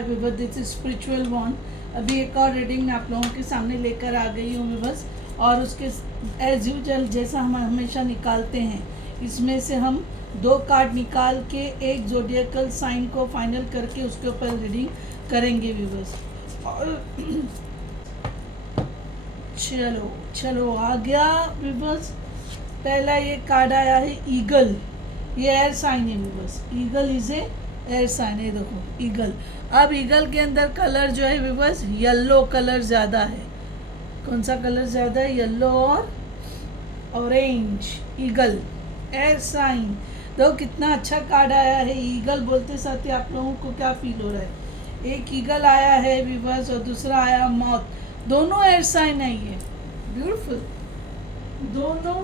हाय विवर, this is spiritual one. अभी एक और रीडिंग आप लोगों के सामने लेकर आ गई हूँ मैं बस। और उसके एज यूजल जैसा हम हमेशा निकालते हैं, इसमें से हम 2 कार्ड निकाल के एक जोडियकल साइन को फाइनल करके उसके ऊपर रीडिंग करेंगे व्यूवर्स। और चलो चलो आ गया व्यूवर्स। पहला ये कार्ड आया है ईगल। ये एयर साइन है viewers. Eagle is a air sign है, देखो ईगल। अब ईगल के अंदर कलर जो है व्यूवर्स, येलो कलर ज़्यादा है। कौन सा कलर ज़्यादा है? येलो और ऑरेंज। ईगल एयर साइन, देखो कितना अच्छा कार्ड आया है। ईगल बोलते साथ ही आप लोगों को क्या फील हो रहा है? एक ईगल आया है व्यूवर्स और दूसरा आया मॉथ। दोनों एयर साइन आई है, ब्यूटीफुल। दोनों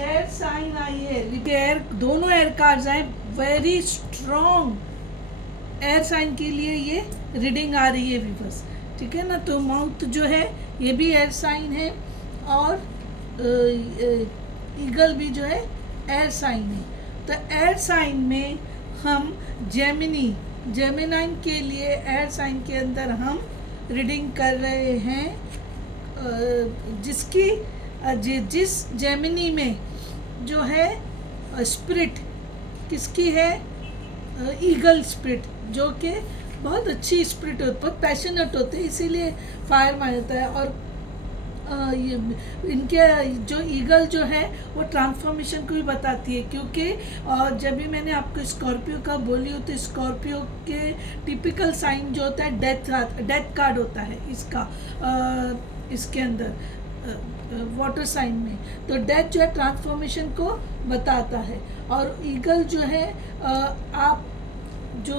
एयर साइन आई है, एयर, दोनों एयर कार्ड्स आए, वेरी स्ट्रॉन्ग एयर साइन के लिए ये रीडिंग आ रही है व्यूवर्स, ठीक है ना। तो माउथ जो है ये भी एयर साइन है और ईगल भी जो है एयर साइन है। तो एयर साइन में हम जेमिनाइन के लिए एयर साइन के अंदर हम रीडिंग कर रहे हैं, जिस जेमिनी में जो है स्पिरिट किसकी है? ईगल स्पिरिट, जो कि बहुत अच्छी स्पिरिट होती है, बहुत पैशनेट होते हैं, इसीलिए फायर मारता है। और ये इनके जो ईगल जो है वो ट्रांसफॉर्मेशन को भी बताती है, क्योंकि जब भी मैंने आपको स्कॉर्पियो का बोली हो तो स्कॉर्पियो के टिपिकल साइन जो होता है डेथ कार्ड होता है इसका, इसके अंदर वाटर साइन में। तो डेथ जो है ट्रांसफॉर्मेशन को बताता है। और ईगल जो है आप जो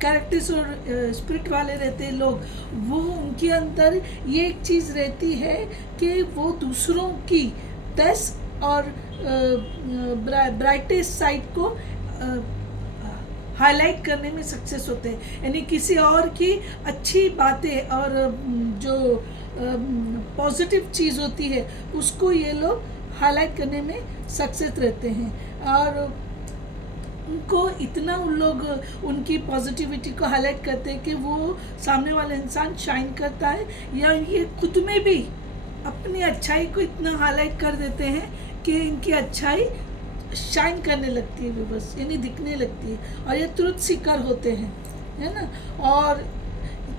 कैरेक्टर्स और स्पिरिट वाले रहते हैं लोग, वो उनके अंदर ये एक चीज़ रहती है कि वो दूसरों की बेस्ट और ब्राइटेस्ट साइड को हाईलाइट करने में सक्सेस होते हैं। यानी किसी और की अच्छी बातें और जो पॉजिटिव चीज़ होती है उसको ये लोग हाईलाइट करने में सक्सेस रहते हैं। और उनको इतना उन लोग उनकी पॉजिटिविटी को हाईलाइट करते हैं कि वो सामने वाला इंसान शाइन करता है, या ये खुद में भी अपनी अच्छाई को इतना हाईलाइट कर देते हैं कि इनकी अच्छाई शाइन करने लगती है बस, यानी दिखने लगती है। और ये ट्रुथ सीकर होते हैं, है ना। और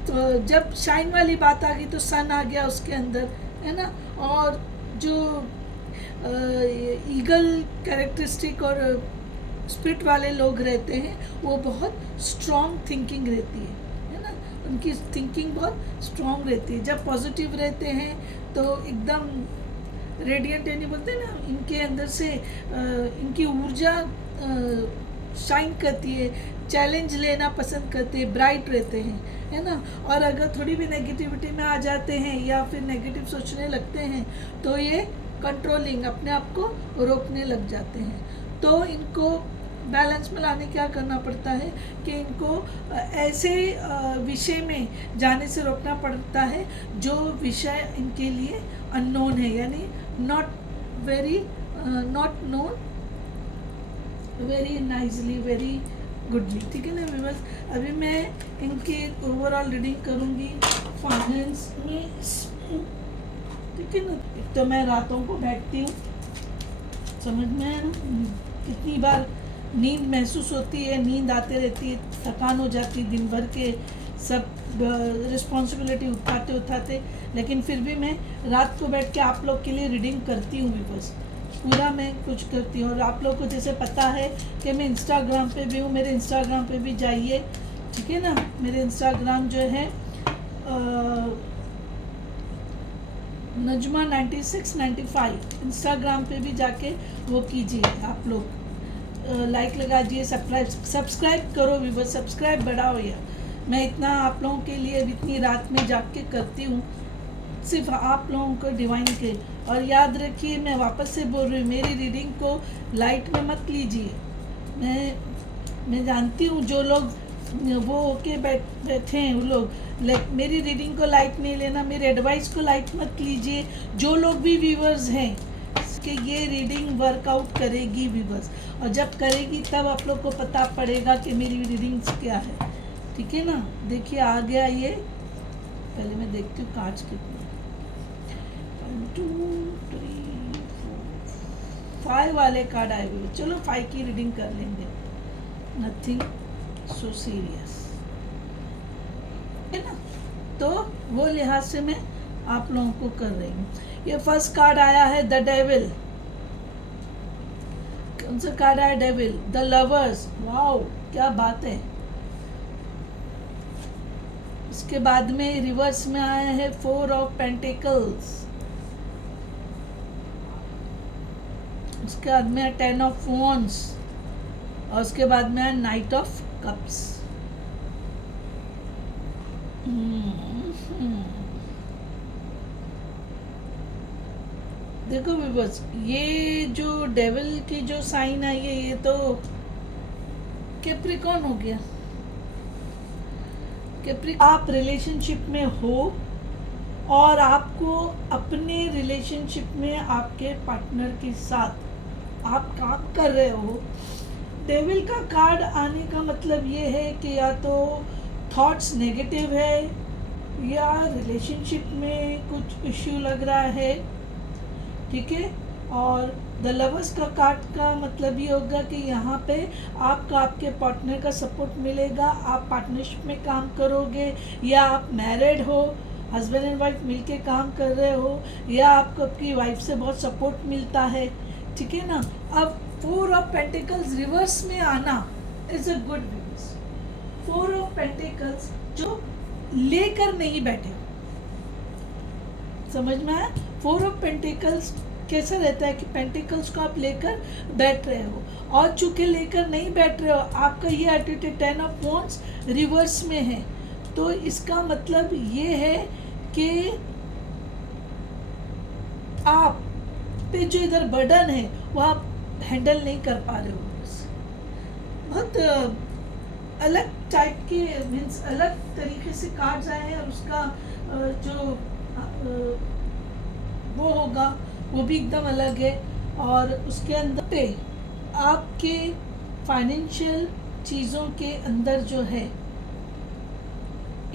तो जब शाइन वाली बात आ गई तो सन आ गया उसके अंदर, है ना। और जो ईगल कैरेक्टरिस्टिक और स्पिरिट वाले लोग रहते हैं वो बहुत स्ट्रॉन्ग थिंकिंग रहती है ना। उनकी थिंकिंग बहुत स्ट्रॉन्ग रहती है। जब पॉजिटिव रहते हैं तो एकदम रेडिएंट, यानी बोलते हैं ना, इनके अंदर से इनकी ऊर्जा शाइन करती है, चैलेंज लेना पसंद करते हैं, ब्राइट रहते हैं, है ना। और अगर थोड़ी भी नेगेटिविटी में आ जाते हैं या फिर नेगेटिव सोचने लगते हैं तो ये कंट्रोलिंग, अपने आप को रोकने लग जाते हैं। तो इनको बैलेंस में लाने क्या करना पड़ता है कि इनको ऐसे विषय में जाने से रोकना पड़ता है जो विषय इनके लिए अननोन है, यानी not known very nicely, very goodly, ठीक है ना व्यूअर्स। अभी मैं इनकी ओवरऑल रीडिंग करूँगी फाइनेंस में, ठीक है ना। एक तो मैं रातों को बैठती हूँ, समझ में है ना, कितनी बार नींद महसूस होती है, नींद आते रहती है, थकान हो जाती है दिन भर के सब रिस्पॉन्सिबिलिटी उठाते, लेकिन फिर भी मैं रात को बैठ के आप लोग के लिए रीडिंग करती हूँ बस, पूरा मैं कुछ करती हूँ। और आप लोग को जैसे पता है कि मैं इंस्टाग्राम पे भी हूँ, मेरे इंस्टाग्राम पे भी जाइए, ठीक है ना। मेरे इंस्टाग्राम जो है नजमा 9695, इंस्टाग्राम पे भी जाके वो कीजिए आप लोग, लाइक लगा दीजिए, सब्सक्राइब करो व्यूअर, सब्सक्राइब बढ़ाओ यार। मैं इतना आप लोगों के लिए इतनी रात में जाग के करती हूँ सिर्फ आप लोगों को डिवाइन के। और याद रखिए, मैं वापस से बोल रही हूँ, मेरी रीडिंग को लाइट में मत लीजिए। मैं जानती हूँ जो लोग वो होके बैठे हैं वो लोग, मेरी रीडिंग को लाइट नहीं लेना, मेरे एडवाइस को लाइट मत लीजिए। जो लोग भी व्यूअर्स हैं कि ये रीडिंग वर्कआउट करेगी भी बस, और जब करेगी तब आप लोग को पता पड़ेगा कि मेरी रीडिंग्स क्या है, ठीक है ना। देखिए आ गया ये, पहले मैं देखती हूँ कार्ड्स कितने, 1 2 3 4 5 वाले कार्ड आए हुए। चलो 5 की रीडिंग कर लेंगे, नथिंग सो सीरियस, है ना। तो वो लिहाज से मैं आप लोगों को कर रही हूँ। ये फर्स्ट कार्ड आया है द डेविल। कौन सा कार्ड आया? Devil, the lovers. वाओ क्या बात है। उसके बाद में रिवर्स में आया है 4 ऑफ पेंटिकल्स। उसके बाद में 10 ऑफ वॉन्ड्स, और उसके बाद में 9 ऑफ कप्स। देखो बस ये जो डेविल की जो साइन आई है, ये तो कैप्रिकॉर्न हो गया। आप रिलेशनशिप में हो और आपको अपने रिलेशनशिप में आपके पार्टनर के साथ आप काम कर रहे हो। डेविल का कार्ड आने का मतलब ये है कि या तो थॉट्स नेगेटिव है या रिलेशनशिप में कुछ इश्यू लग रहा है, ठीक है। और द लवर्स का कार्ड का मतलब ये होगा कि यहाँ पे आपको आपके पार्टनर का सपोर्ट मिलेगा, आप पार्टनरशिप में काम करोगे, या आप मैरिड हो, हस्बैंड एंड वाइफ मिलके काम कर रहे हो, या आपको आपकी वाइफ से बहुत सपोर्ट मिलता है, ठीक है ना। अब 4 ऑफ पेंटिकल्स रिवर्स में आना is a good news. 4 of pentacles जो लेकर नहीं बैठे, समझ में आया। 4 ऑफ पेंटिकल्स कैसा रहता है कि पेंटिकल्स को आप लेकर बैठ रहे हो, और चूंकि लेकर नहीं बैठ रहे हो, आपका ये एटीट्यूड 10 ऑफ वॉन्ड्स रिवर्स में है, तो इसका मतलब ये है कि आप पे जो इधर बर्डन है वो आप हैंडल नहीं कर पा रहे हो। बस बहुत अलग टाइप के मीन्स अलग तरीके से कार्ड्स आए हैं, और उसका जो वो होगा वो भी एकदम अलग है। और उसके अंदर पे आपके फाइनेंशियल चीज़ों के अंदर जो है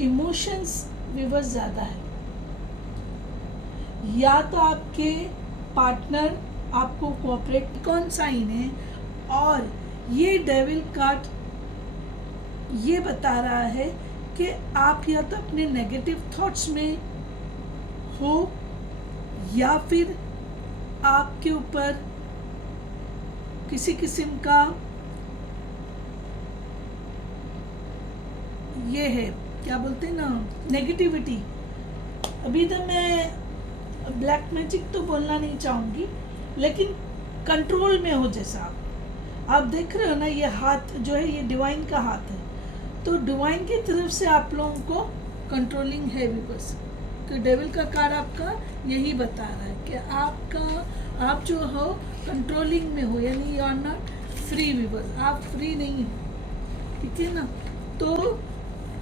इमोशंस विवर्स ज़्यादा है, या तो आपके पार्टनर आपको कोऑपरेट कौन साइन है, और ये डेविल कार्ड ये बता रहा है कि आप या तो अपने नेगेटिव थॉट्स में हो, या फिर आपके ऊपर किसी किस्म का ये है, क्या बोलते हैं ना, नेगेटिविटी। अभी तो मैं ब्लैक मैजिक तो बोलना नहीं चाहूँगी, लेकिन कंट्रोल में हो। जैसा आप देख रहे हो ना, ये हाथ जो है ये डिवाइन का हाथ है, तो डिवाइन की तरफ से आप लोगों को कंट्रोलिंग है भी बस। तो डेविल का कार्ड आपका यही बता रहा है कि आप जो हो कंट्रोलिंग में हो, यानी you are not free viewers, आप फ्री नहीं हो, ठीक है ना। तो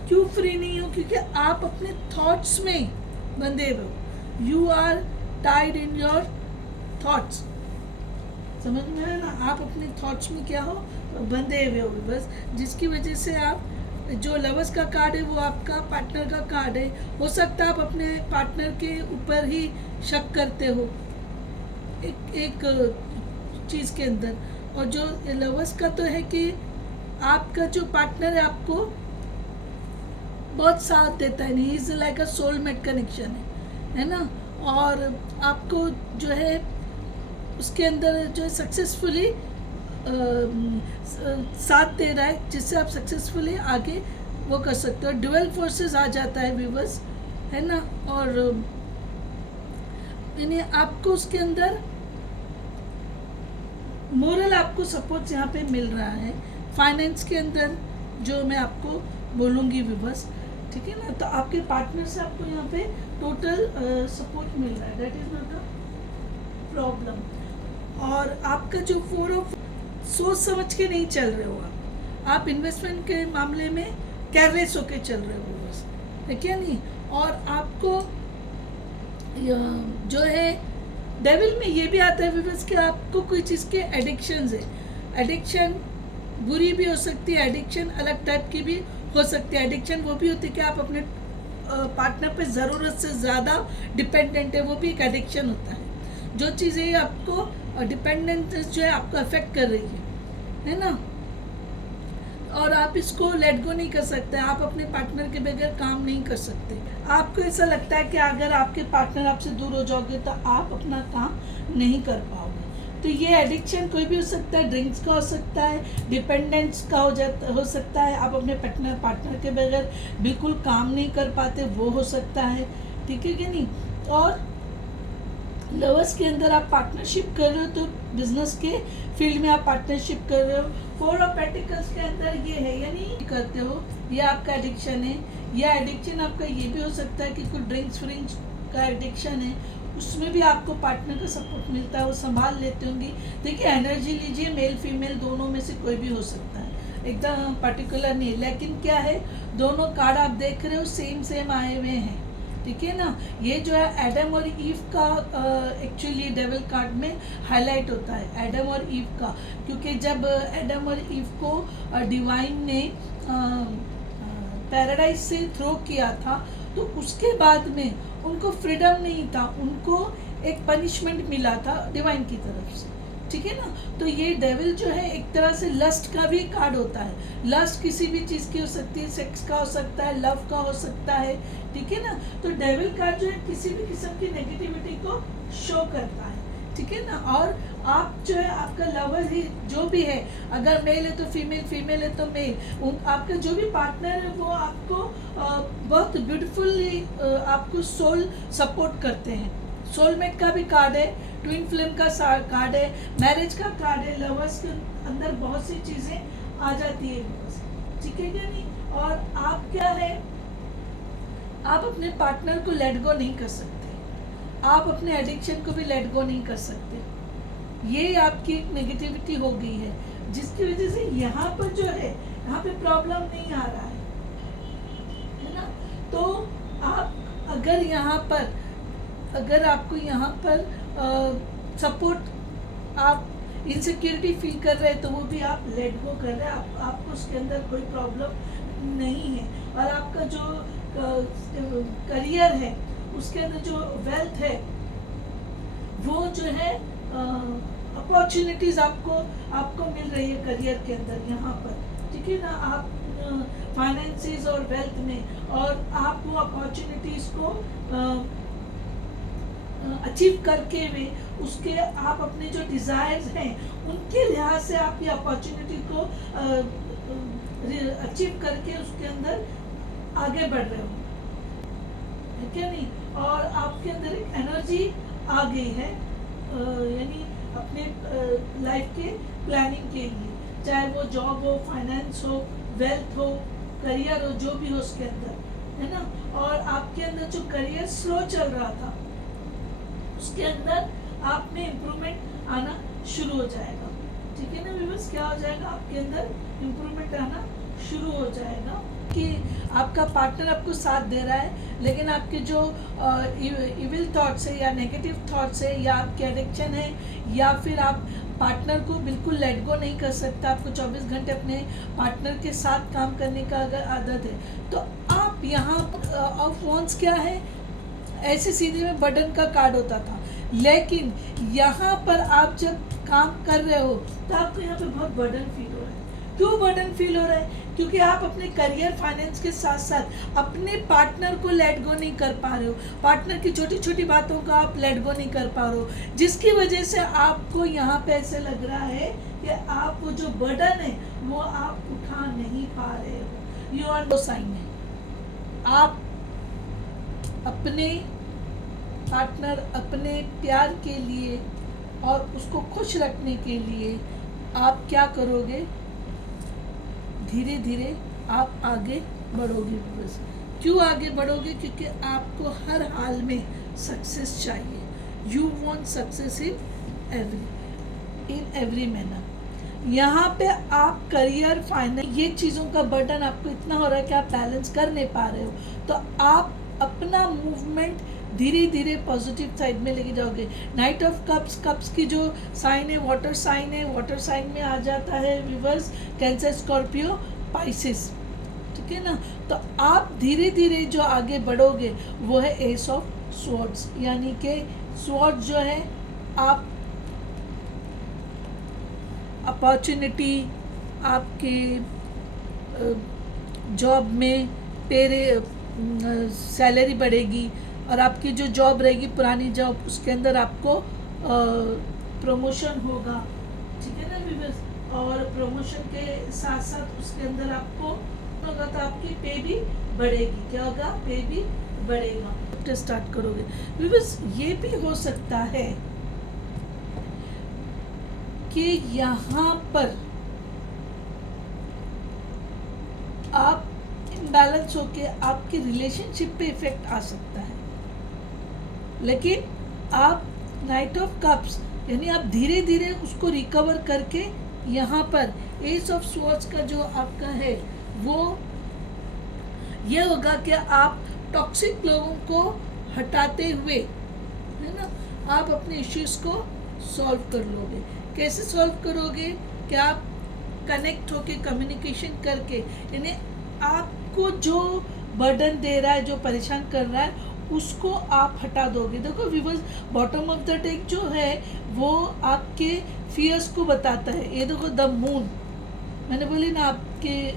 क्यों फ्री नहीं हो? क्योंकि आप अपने थॉट्स में बंधे हुए हो, you are tied in your thoughts, समझ में है ना। आप अपने थॉट्स में क्या हो, बंधे हुए हो बस, जिसकी वजह से आप जो लवर्स का कार्ड है वो आपका पार्टनर का कार्ड है। हो सकता है आप अपने पार्टनर के ऊपर ही शक करते हो एक चीज़ के अंदर, और जो लवर्स का तो है कि आपका जो पार्टनर है आपको बहुत साथ देता है, नहीं, is like a soulmate connection है ना। और आपको जो है उसके अंदर जो सक्सेसफुली साथ दे रहा है, जिससे आप सक्सेसफुली आगे वो कर सकते हो। ड्यूअल फोर्सेस आ जाता है व्यूवर्स, है ना। और यानी आपको उसके अंदर मोरल आपको सपोर्ट यहाँ पे मिल रहा है। फाइनेंस के अंदर जो मैं आपको बोलूँगी व्यूवर्स, ठीक है ना। तो आपके पार्टनर से आपको यहाँ पे टोटल सपोर्ट मिल रहा है, that is not a problem. और आपका जो 4 ऑफ सोच समझ के नहीं चल रहे हो, आप इन्वेस्टमेंट के मामले में केयरलेस होके चल रहे हो बस, है क्या नहीं। और आपको जो है डेविल में ये भी आता है व्यूअर्स कि आपको कोई चीज़ के एडिक्शंस है। एडिक्शन बुरी भी हो सकती है, एडिक्शन अलग टाइप की भी हो सकती है। एडिक्शन वो भी होती है कि आप अपने पार्टनर पे ज़रूरत से ज़्यादा डिपेंडेंट है, वो भी एक एडिक्शन होता है। जो चीज़ें आपको डिपेंडेंट जो है आपको अफेक्ट कर रही है ना, और आप इसको लेट गो नहीं कर सकते। आप अपने पार्टनर के बगैर काम नहीं कर सकते। आपको ऐसा लगता है कि अगर आपके पार्टनर आपसे दूर हो जाओगे तो आप अपना काम नहीं कर पाओगे। तो ये एडिक्शन कोई भी हो सकता है, ड्रिंक्स का हो सकता है, डिपेंडेंस का हो सकता है, आप अपने पार्टनर के बगैर बिल्कुल काम नहीं कर पाते, वो हो सकता है, ठीक है कि नहीं। और लवर्स के अंदर आप पार्टनरशिप कर रहे हो तो बिजनेस के फील्ड में आप पार्टनरशिप कर रहे हो। 4 ऑफ पेंटिकल्स के अंदर ये है, यानी करते हो, ये आपका एडिक्शन है। या एडिक्शन आपका ये भी हो सकता है कि कोई ड्रिंक्स व्रिंक्स का एडिक्शन है, उसमें भी आपको पार्टनर का सपोर्ट मिलता है, वो संभाल लेते होंगे। देखिए एनर्जी लीजिए, मेल फीमेल दोनों में से कोई भी हो सकता है, एकदम पर्टिकुलर नहीं है। लेकिन क्या है, दोनों कार्ड आप देख रहे हो सेम आए हुए हैं, ठीक है ना। ये जो है एडम और ईव का एक्चुअली डेविल कार्ड में हाईलाइट होता है, एडम और ईव का, क्योंकि जब एडम और ईव को डिवाइन ने पैराडाइज से थ्रो किया था तो उसके बाद में उनको फ्रीडम नहीं था, उनको एक पनिशमेंट मिला था डिवाइन की तरफ से, ठीक है ना। तो ये डेविल जो है एक तरह से लस्ट का भी कार्ड होता है। लस्ट किसी भी चीज़ की हो सकती है, सेक्स का हो सकता है, लव का हो सकता है, ठीक है ना। तो डेविल कार्ड जो है किसी भी किस्म की नेगेटिविटी को शो करता है, ठीक है ना। और आप जो है आपका लवर ही जो भी है, अगर मेल है तो फीमेल, फीमेल है तो मेल, आपका जो भी पार्टनर है वो आपको बहुत ब्यूटीफुली आपको सोल सपोर्ट करते हैं। सोलमेट का भी कार्ड है, ट्विन फ्लेम का कार्ड है, मैरिज का कार्ड है। लवर्स के अंदर बहुत सी चीज़ें आ जाती है, ठीक है क्या नहीं। और आप क्या है, आप अपने पार्टनर को लेट गो नहीं कर सकते, आप अपने एडिक्शन को भी लेट गो नहीं कर सकते। ये आपकी एक नेगेटिविटी हो गई है, जिसकी वजह से यहाँ पर जो है, यहाँ पे प्रॉब्लम नहीं आ रहा है ना। तो आप अगर यहाँ पर, अगर आपको यहाँ पर सपोर्ट, आप इनसिक्योरिटी फील कर रहे हैं तो वो भी आप लेट गो कर रहे हैं, आपको उसके अंदर कोई प्रॉब्लम नहीं है। और आपका जो करियर है उसके अंदर जो वेल्थ है वो जो है अपॉर्चुनिटीज आपको मिल रही है करियर के अंदर यहाँ पर, ठीक है ना। आप फाइनेंसेस और वेल्थ में, और आप वो अपॉर्चुनिटीज को अचीव करके हुए उसके आप अपने जो डिज़ायर्स हैं उनके लिहाज से आप ये अपॉर्चुनिटी को अचीव करके उसके अंदर आगे बढ़ रहे हो, ठीक है नहीं। और आपके अंदर एक एनर्जी आ गई है, यानी अपने लाइफ के प्लानिंग के लिए, चाहे वो जॉब हो, फाइनेंस हो, वेल्थ हो, करियर हो, जो भी हो उसके अंदर, है ना। और आपके अंदर जो करियर स्लो चल रहा था उसके अंदर आप में इम्प्रूवमेंट आना शुरू हो जाएगा, ठीक है ना व्यूअर्स। क्या हो जाएगा, आपके अंदर इम्प्रूवमेंट आना शुरू हो जाएगा कि आपका पार्टनर आपको साथ दे रहा है, लेकिन आपके जो इविल थॉट्स है या नेगेटिव थॉट्स है या आपके एडिक्शन है, या फिर आप पार्टनर को बिल्कुल लेट गो नहीं कर सकते, आपको 24 घंटे अपने पार्टनर के साथ काम करने का अगर आदत है तो आप यहाँ ऑफ वॉन्स क्या है, ऐसे सीधे में बर्डन का कार्ड होता था, लेकिन यहाँ पर आप जब काम कर रहे हो तो आपको यहाँ पे बहुत बर्डन फील हो रहा है। क्यों बर्डन फील हो रहा है, क्योंकि आप अपने करियर फाइनेंस के साथ साथ अपने पार्टनर को लेट गो नहीं कर पा रहे हो, पार्टनर की छोटी छोटी बातों का आप लेट गो नहीं कर पा रहे हो, जिसकी वजह से आपको यहाँ पे ऐसे लग रहा है कि आप वो जो बर्डन है वो आप उठा नहीं पा रहे हो। यू आर नो साइन है, आप अपने पार्टनर, अपने प्यार के लिए और उसको खुश रखने के लिए आप क्या करोगे, धीरे धीरे आप आगे बढ़ोगे। बस क्यों आगे बढ़ोगे, क्योंकि आपको हर हाल में सक्सेस चाहिए। You want success in every manner. यहाँ पे आप करियर, फाइनेंस, ये चीज़ों का बर्डन आपको इतना हो रहा है कि आप बैलेंस कर नहीं पा रहे हो, तो आप अपना मूवमेंट धीरे धीरे पॉजिटिव साइड में लेके जाओगे। नाइट ऑफ कप्स, कप्स की जो साइन है वाटर साइन है, वाटर साइन में आ जाता है व्यूअर्स कैंसर, स्कॉर्पियो, पाइसिस, ठीक है ना। तो आप धीरे धीरे जो आगे बढ़ोगे वो है एस ऑफ स्वॉर्ड्स, यानी कि स्वॉर्ड जो है आप अपॉर्चुनिटी, आपके जॉब में सैलरी बढ़ेगी, और आपकी जो जॉब रहेगी पुरानी जॉब उसके अंदर आपको प्रमोशन होगा, ठीक है ना व्यूअर्स। और प्रमोशन के साथ साथ उसके अंदर आपको होगा तो आपकी पे भी बढ़ेगी, क्या होगा, पे भी बढ़ेगा, स्टार्ट करोगे व्यूअर्स। ये भी हो सकता है कि यहाँ पर आप इम्बैलेंस होके आपके रिलेशनशिप पे इफेक्ट आ सकता है, लेकिन आप नाइट ऑफ कप्स यानी आप धीरे धीरे उसको रिकवर करके यहाँ पर एस ऑफ स्वॉर्ड्स का जो आपका है वो ये होगा कि आप टॉक्सिक लोगों को हटाते हुए, है ना, आप अपने इश्यूज को सॉल्व कर लोगे। कैसे सॉल्व करोगे कि आप कनेक्ट होके कम्युनिकेशन करके, यानी आपको जो बर्डन दे रहा है, जो परेशान कर रहा है, उसको आप हटा दोगे। देखो viewers, bottom of the deck जो है वो आपके फियर्स को बताता है। ये देखो द मून, मैंने बोली ना, आपके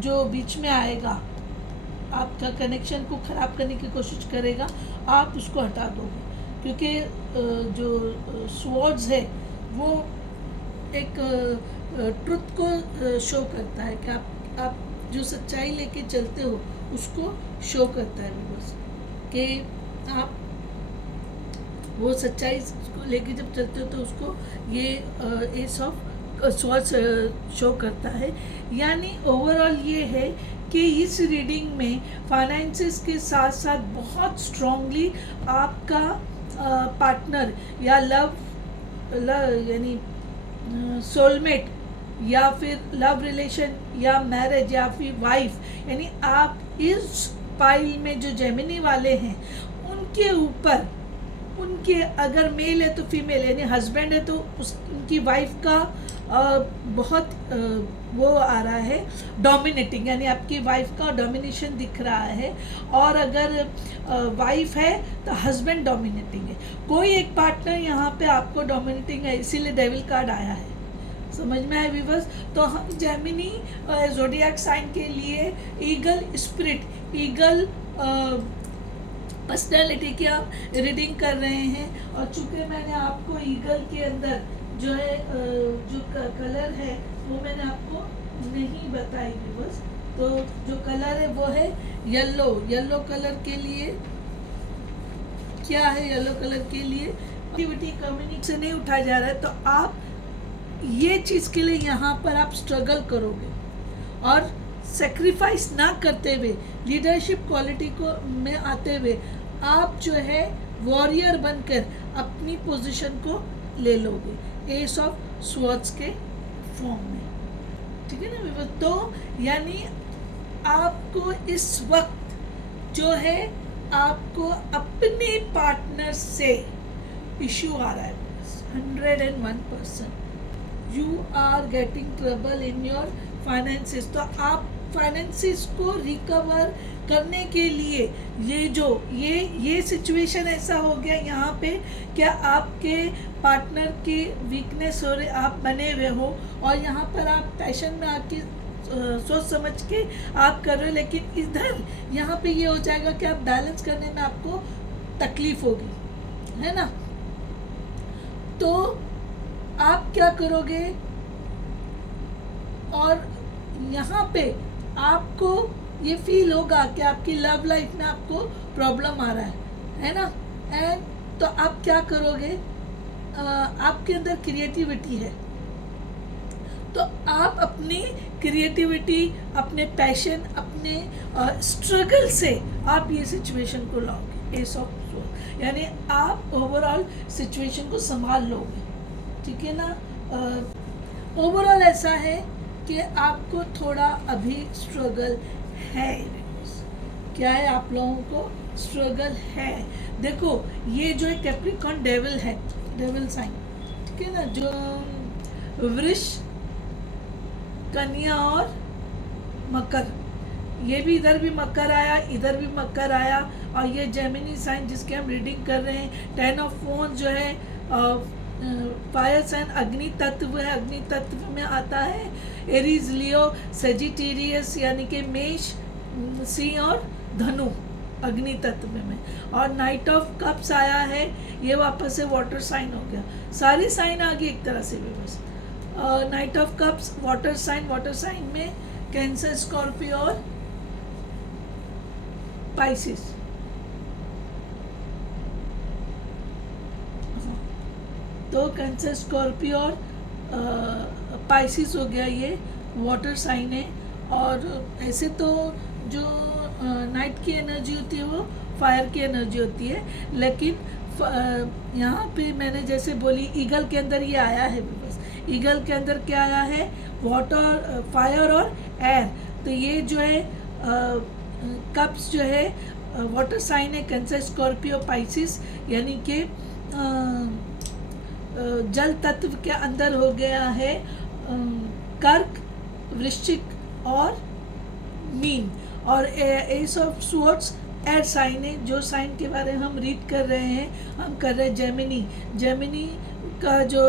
जो बीच में आएगा, आपका कनेक्शन को ख़राब करने की कोशिश करेगा, आप उसको हटा दोगे, क्योंकि जो स्वॉर्ड्स है वो एक ट्रुथ को शो करता है कि आप जो सच्चाई लेके चलते हो उसको शो करता है बस, कि आप वो सच्चाई को लेके जब चलते हो तो उसको ये एस ऑफ स्वॉर्ड्स शो करता है। यानी ओवरऑल ये है कि इस रीडिंग में फाइनेंसेस के साथ साथ बहुत स्ट्रांगली आपका पार्टनर या लव यानी सोलमेट या फिर लव रिलेशन या मैरिज या फिर वाइफ, यानी आप इस पाइल में जो जेमिनी वाले हैं उनके ऊपर, उनके अगर मेल है तो फीमेल, यानी हस्बैंड है तो उनकी वाइफ का बहुत वो आ रहा है डोमिनेटिंग, यानी आपकी वाइफ का डोमिनेशन दिख रहा है। और अगर वाइफ है तो हस्बैंड डोमिनेटिंग है। कोई एक पार्टनर यहाँ पे आपको डोमिनेटिंग है, इसीलिए डेविल कार्ड आया है। समझ में आया व्यूअर्स? तो हम जेमिनी ज़ोडिएक साइन के लिए ईगल स्पिरिट, ईगल पर्सनैलिटी की आप रीडिंग कर रहे हैं। और चूँकि मैंने आपको ईगल के अंदर जो है जो कलर है वो मैंने आपको नहीं बताई व्यूअर्स, तो जो कलर है वो है येलो। येलो कलर के लिए क्या है? येलो कलर के लिए एक्टिविटी कम्युनिटी से नहीं उठाया जा रहा है, तो आप ये चीज़ के लिए यहाँ पर आप स्ट्रगल करोगे और सेक्रीफाइस ना करते हुए, लीडरशिप क्वालिटी को में आते हुए आप जो है वॉरियर बनकर अपनी पोजीशन को ले लोगे एस ऑफ स्वॉर्ड्स के फॉर्म में, ठीक है ना। तो यानी आपको इस वक्त जो है आपको अपने पार्टनर से इशू आ रहा है 101%, you are getting trouble in your finances. तो आप फाइनेंसेस को रिकवर करने के लिए ये सिचुएशन ऐसा हो गया यहाँ पे, क्या आपके पार्टनर की वीकनेस हो रही, आप बने हुए हो और यहाँ पर आप पैशन में आके सोच समझ के आप कर रहे हो, लेकिन इधर यहाँ पे ये हो जाएगा कि आप बैलेंस करने में आपको तकलीफ होगी, है ना। तो आप क्या करोगे, और यहाँ पे आपको ये फील होगा कि आपकी लव लाइफ में आपको प्रॉब्लम आ रहा है ना। एंड तो आप क्या करोगे, आपके अंदर क्रिएटिविटी है, तो आप अपनी क्रिएटिविटी, अपने पैशन, अपने स्ट्रगल से आप ये सिचुएशन को लाओगे एस ऑफ स्वॉर्ड, यानी आप ओवरऑल सिचुएशन को संभाल लोगे, ठीक है ना। ओवरऑल ऐसा है कि आपको थोड़ा अभी स्ट्रगल है, क्या है, आप लोगों को स्ट्रगल है। देखो ये जो है कैप्रिकॉर्न डेविल है, डेविल साइन, ठीक है ना, जो वृष, कन्या और मकर, ये भी इधर भी मकर आया, इधर भी मकर आया, और ये जेमिनी साइन जिसके हम रीडिंग कर रहे हैं। 10 ऑफ फोन जो है फायर साइन, अग्नि तत्व है, अग्नि तत्व में आता है एरीज, लियो, सेजिटेरियस यानी कि मेष, सिंह और धनु अग्नि तत्व में। और नाइट ऑफ कप्स आया है, ये वापस से वाटर साइन हो गया, सारी साइन आ गई एक तरह से भी बस। Knight of cups water sign, water sign में कैंसर, स्कॉर्पियो और पाइसिस। तो कैंसर, स्कॉर्पियो और पाइसिस हो गया, ये वाटर साइन है। और ऐसे तो जो नाइट की एनर्जी होती है वो फायर की एनर्जी होती है, लेकिन यहाँ पे मैंने जैसे बोली ईगल के अंदर ये आया है बस। ईगल के अंदर क्या आया है, वाटर, फायर और एयर। तो ये जो है कप्स जो है वाटर साइन है, कैंसर, स्कॉर्पियो, पाइसिस, यानी कि जल तत्व के अंदर हो गया है कर्क, वृश्चिक और मीन। और ace of swords air sign है, जो साइन के बारे में हम रीड कर रहे हैं, हम कर रहे हैं जेमिनी। जेमिनी का जो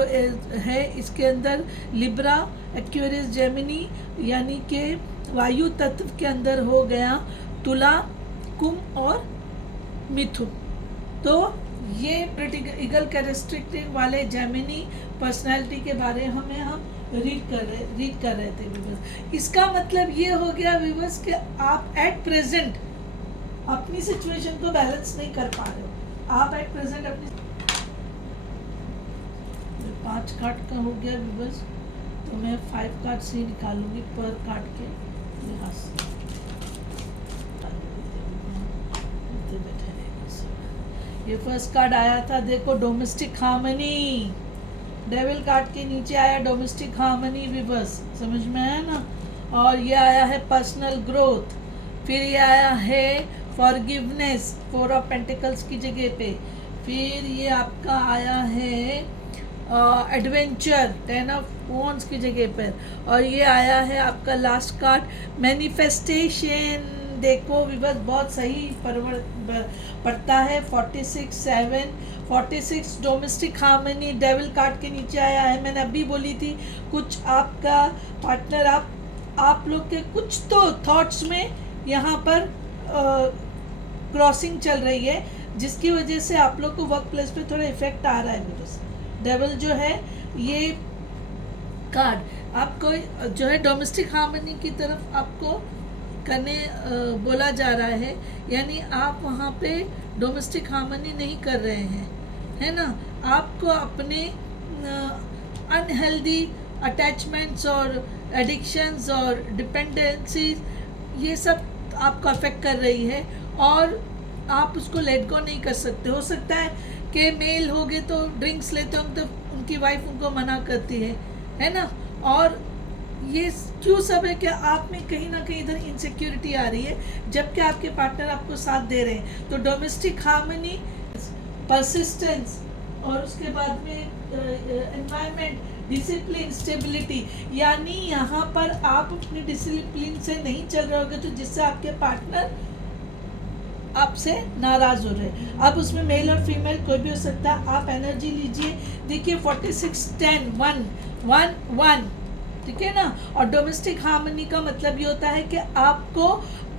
है इसके अंदर लिब्रा, एक्वेरियस, जेमिनी यानी कि वायु तत्व के अंदर हो गया तुला, कुंभ और मिथुन। तो ये ईगल कैरेक्टरिस्टिक वाले जेमिनी पर्सनालिटी के बारे में हम रीड कर रहे थे व्यूअर्स। इसका मतलब ये हो गया व्यूअर्स कि आप एट प्रेजेंट अपनी सिचुएशन को बैलेंस नहीं कर पा रहे हो। आप एट प्रेजेंट अपनी 5 कार्ड का हो गया व्यूअर्स, तो मैं 5 कार्ड से निकालूंगी पर कार्ड के लिहाज से। ये फर्स्ट कार्ड आया था, देखो डोमेस्टिक हार्मनी, डेविल कार्ड के नीचे आया डोमेस्टिक हार्मनी व्यूअर्स, समझ में आया ना। और ये आया है पर्सनल ग्रोथ, फिर ये आया है फॉरगिवनेस, 4 ऑफ पेंटिकल्स की जगह पे, फिर ये आपका आया है एडवेंचर, 10 ऑफ वॉन्ड्स की जगह पर, और ये आया है आपका लास्ट कार्ड मैनिफेस्टेशन। देखो विवश बहुत सही पड़ता है, 46 डोमेस्टिक हार्मनी डेविल कार्ड के नीचे आया है। मैंने अभी बोली थी कुछ आपका पार्टनर, आप लोग के कुछ तो थॉट्स में यहाँ पर क्रॉसिंग चल रही है, जिसकी वजह से आप लोग को वर्क प्लेस पे थोड़ा इफेक्ट आ रहा है विवश। डेविल जो है ये कार्ड आपको जो है डोमेस्टिक हार्मनी की तरफ आपको करने बोला जा रहा है, यानी आप वहाँ पे डोमेस्टिक हार्मनी नहीं कर रहे हैं, है ना। आपको अपने अनहेल्दी अटैचमेंट्स और एडिक्शंस और डिपेंडेंसीज ये सब आपको अफेक्ट कर रही है, और आप उसको लेट गो नहीं कर सकते। हो सकता है कि मेल हो गए तो ड्रिंक्स लेते होंगे तो उनकी वाइफ उनको मना करती है ना। और ये क्यों सब है कि आप में कहीं ना कहीं इधर इनसिक्योरिटी आ रही है, जबकि आपके पार्टनर आपको साथ दे रहे हैं। तो डोमेस्टिक हार्मनी, परसिस्टेंस, और उसके बाद में एनवायरनमेंट, डिसिप्लिन, स्टेबिलिटी, यानी यहाँ पर आप अपनी डिसिप्लिन से नहीं चल रहे होगे तो जिससे आपके पार्टनर आपसे नाराज हो रहे हैं। अब उसमें मेल और फीमेल कोई भी हो सकता है। आप एनर्जी लीजिए, देखिए 46 10 1 1 1, ठीक है ना। और डोमेस्टिक हार्मनी का मतलब ये होता है कि आपको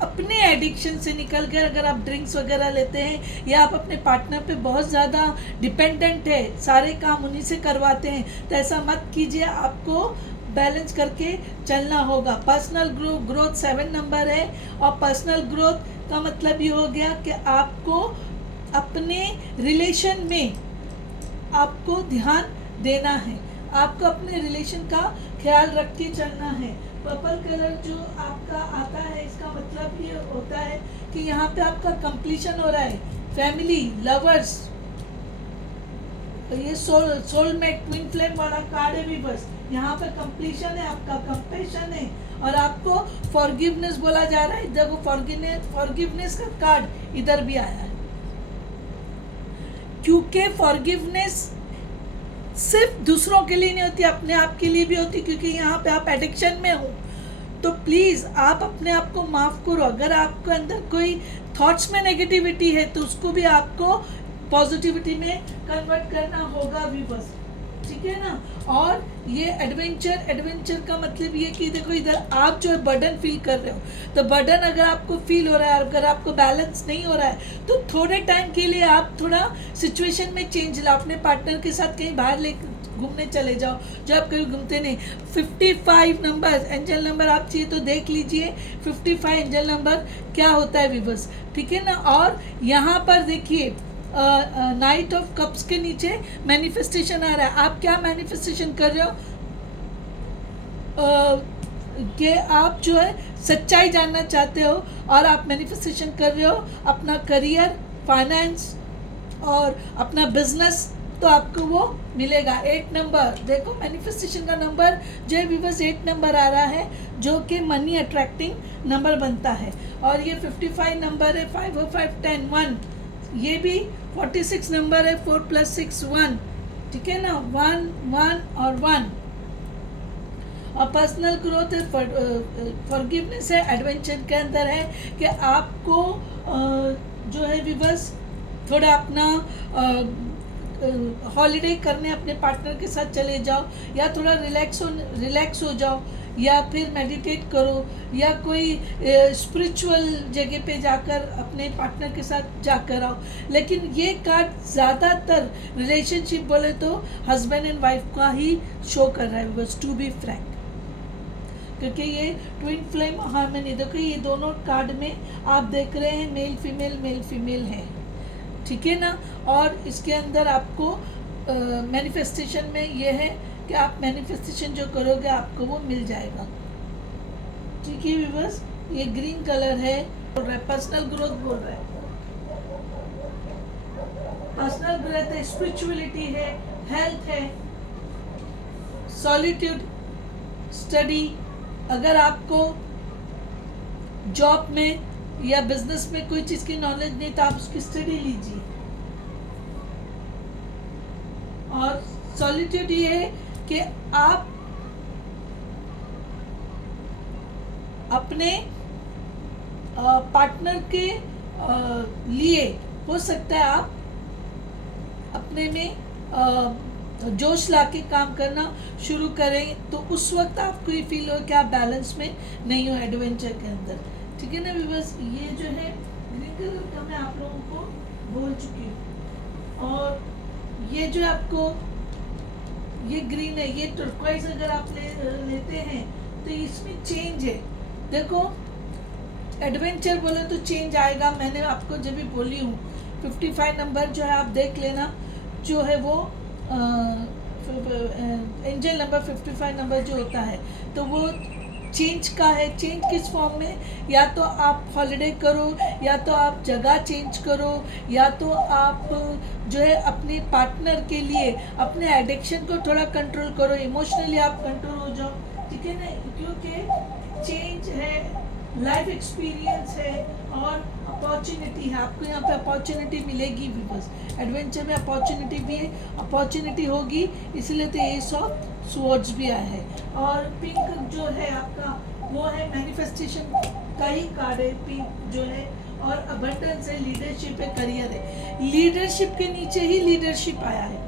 अपने एडिक्शन से निकल कर, अगर आप ड्रिंक्स वगैरह लेते हैं या आप अपने पार्टनर पे बहुत ज़्यादा डिपेंडेंट है, सारे काम उन्हीं से करवाते हैं, तो ऐसा मत कीजिए। आपको बैलेंस करके चलना होगा। पर्सनल ग्रोथ 7 नंबर है, और पर्सनल ग्रोथ का मतलब ये हो गया कि आपको अपने रिलेशन में आपको ध्यान देना है, आपको अपने रिलेशन का ख्याल रख के चलना है। पर्पल कलर जो आपका आता है, इसका मतलब ये होता है कि यहाँ पे आपका कंप्लीशन हो रहा है, फैमिली, लवर्स, ये सोलमेट, ट्विन फ्लेम वाला कार्ड है भी बस। यहाँ पे कंप्लीशन है, आपका कंपेशन है, और आपको फॉरगिवनेस बोला जा रहा है। देखो फॉरगिवनेस का कार्ड इधर भी आया है, क्योंकि फॉरगिवनेस सिर्फ दूसरों के लिए नहीं होती, अपने आप के लिए भी होती, क्योंकि यहाँ पे आप एडिक्शन में हो। तो प्लीज़ आप अपने आप को माफ़ करो। अगर आपके अंदर कोई थॉट्स में नेगेटिविटी है तो उसको भी आपको पॉजिटिविटी में कन्वर्ट करना होगा भी बस, ठीक है ना। और ये एडवेंचर का मतलब ये कि देखो इधर आप जो है बर्डन फील कर रहे हो, तो बर्डन अगर आपको फील हो रहा है, अगर आपको बैलेंस नहीं हो रहा है, तो थोड़े टाइम के लिए आप थोड़ा सिचुएशन में चेंज लाओ। अपने पार्टनर के साथ कहीं बाहर ले घूमने चले जाओ, जो आप कभी घूमते नहीं। 55 नंबर एंजल नंबर आप चाहिए तो देख लीजिए, 55 एंजल नंबर क्या होता है विवर्स, ठीक है ना। और यहाँ पर देखिए नाइट ऑफ कप्स के नीचे मैनिफेस्टेशन आ रहा है। आप क्या मैनिफेस्टेशन कर रहे हो कि आप जो है सच्चाई जानना चाहते हो, और आप मैनिफेस्टेशन कर रहे हो अपना करियर, फाइनेंस और अपना बिजनेस, तो आपको वो मिलेगा। 8 नंबर देखो, मैनिफेस्टेशन का नंबर जो है विवर्स 8 नंबर आ रहा है, जो कि मनी अट्रैक्टिंग नंबर बनता है। और ये 55 नंबर है, 5 और 5 10 1, ये भी 46 नंबर है, 4 + 6 1, ठीक है ना, 1 1 और 1। और पर्सनल ग्रोथ है, फॉरगिवनेस है, एडवेंचर के अंदर है कि आपको जो है विवर्स थोड़ा अपना हॉलीडे करने अपने पार्टनर के साथ चले जाओ, या थोड़ा रिलैक्स हो जाओ, या फिर मेडिटेट करो, या कोई स्पिरिचुअल जगह पे जाकर अपने पार्टनर के साथ जाकर आओ। लेकिन ये कार्ड ज़्यादातर रिलेशनशिप बोले तो हस्बैंड एंड वाइफ का ही शो कर रहा है बस, टू बी फ्रैंक, क्योंकि ये ट्विन फ्लेम हार्मनी। देखो ये दोनों कार्ड में आप देख रहे हैं मेल फीमेल है, ठीक है ना। और इसके अंदर आपको मैनिफेस्टेशन में ये है कि आप मैनिफेस्टेशन जो करोगे आपको वो मिल जाएगा, ठीक है व्यूअर्स। ये ग्रीन कलर है, पर्सनल ग्रोथ बोल रहा है, पर्सनल ग्रोथ है, स्पिरिचुअलिटी है, हेल्थ है, सॉलिट्यूड, स्टडी। अगर आपको जॉब में या बिजनेस में कोई चीज की नॉलेज नहीं तो आप उसकी स्टडी लीजिए। और सॉलिट्यूड ये है कि आप अपने पार्टनर के लिए हो सकता है आप अपने में जोश लाके काम करना शुरू करें, तो उस वक्त आपको ये फील हो कि आप बैलेंस में नहीं हो एडवेंचर के अंदर, ठीक है ना व्यूअर्स। ये जो है ग्रीन कलर का मैं आप लोगों को बोल चुकी हूँ। और ये जो आपको ये ग्रीन है, ये टर्क्वाइज अगर आप लेते हैं तो इसमें चेंज है। देखो एडवेंचर बोले तो चेंज आएगा, मैंने आपको जब भी बोली हूँ 55 नंबर जो है आप देख लेना, जो है वो एंजल नंबर 55 नंबर जो होता है तो वो चेंज का है। चेंज किस फॉर्म में, या तो आप हॉलिडे करो, या तो आप जगह चेंज करो, या तो आप जो है अपने पार्टनर के लिए अपने एडिक्शन को थोड़ा कंट्रोल करो, इमोशनली आप कंट्रोल हो जाओ, ठीक है ना। क्योंकि चेंज है, लाइफ एक्सपीरियंस है और अपॉर्चुनिटी है। आपको यहाँ पे अपॉर्चुनिटी मिलेगी भी, बस एडवेंचर में अपॉर्चुनिटी भी है, अपॉर्चुनिटी होगी, इसलिए तो एस ऑफ स्वॉर्ड्स भी आया है। और पिंक जो है आपका वो है मैनिफेस्टेशन का ही कार्ड है पिंक जो है, और अबंडेंस है, लीडरशिप है, करियर है। लीडरशिप के नीचे ही लीडरशिप आया है,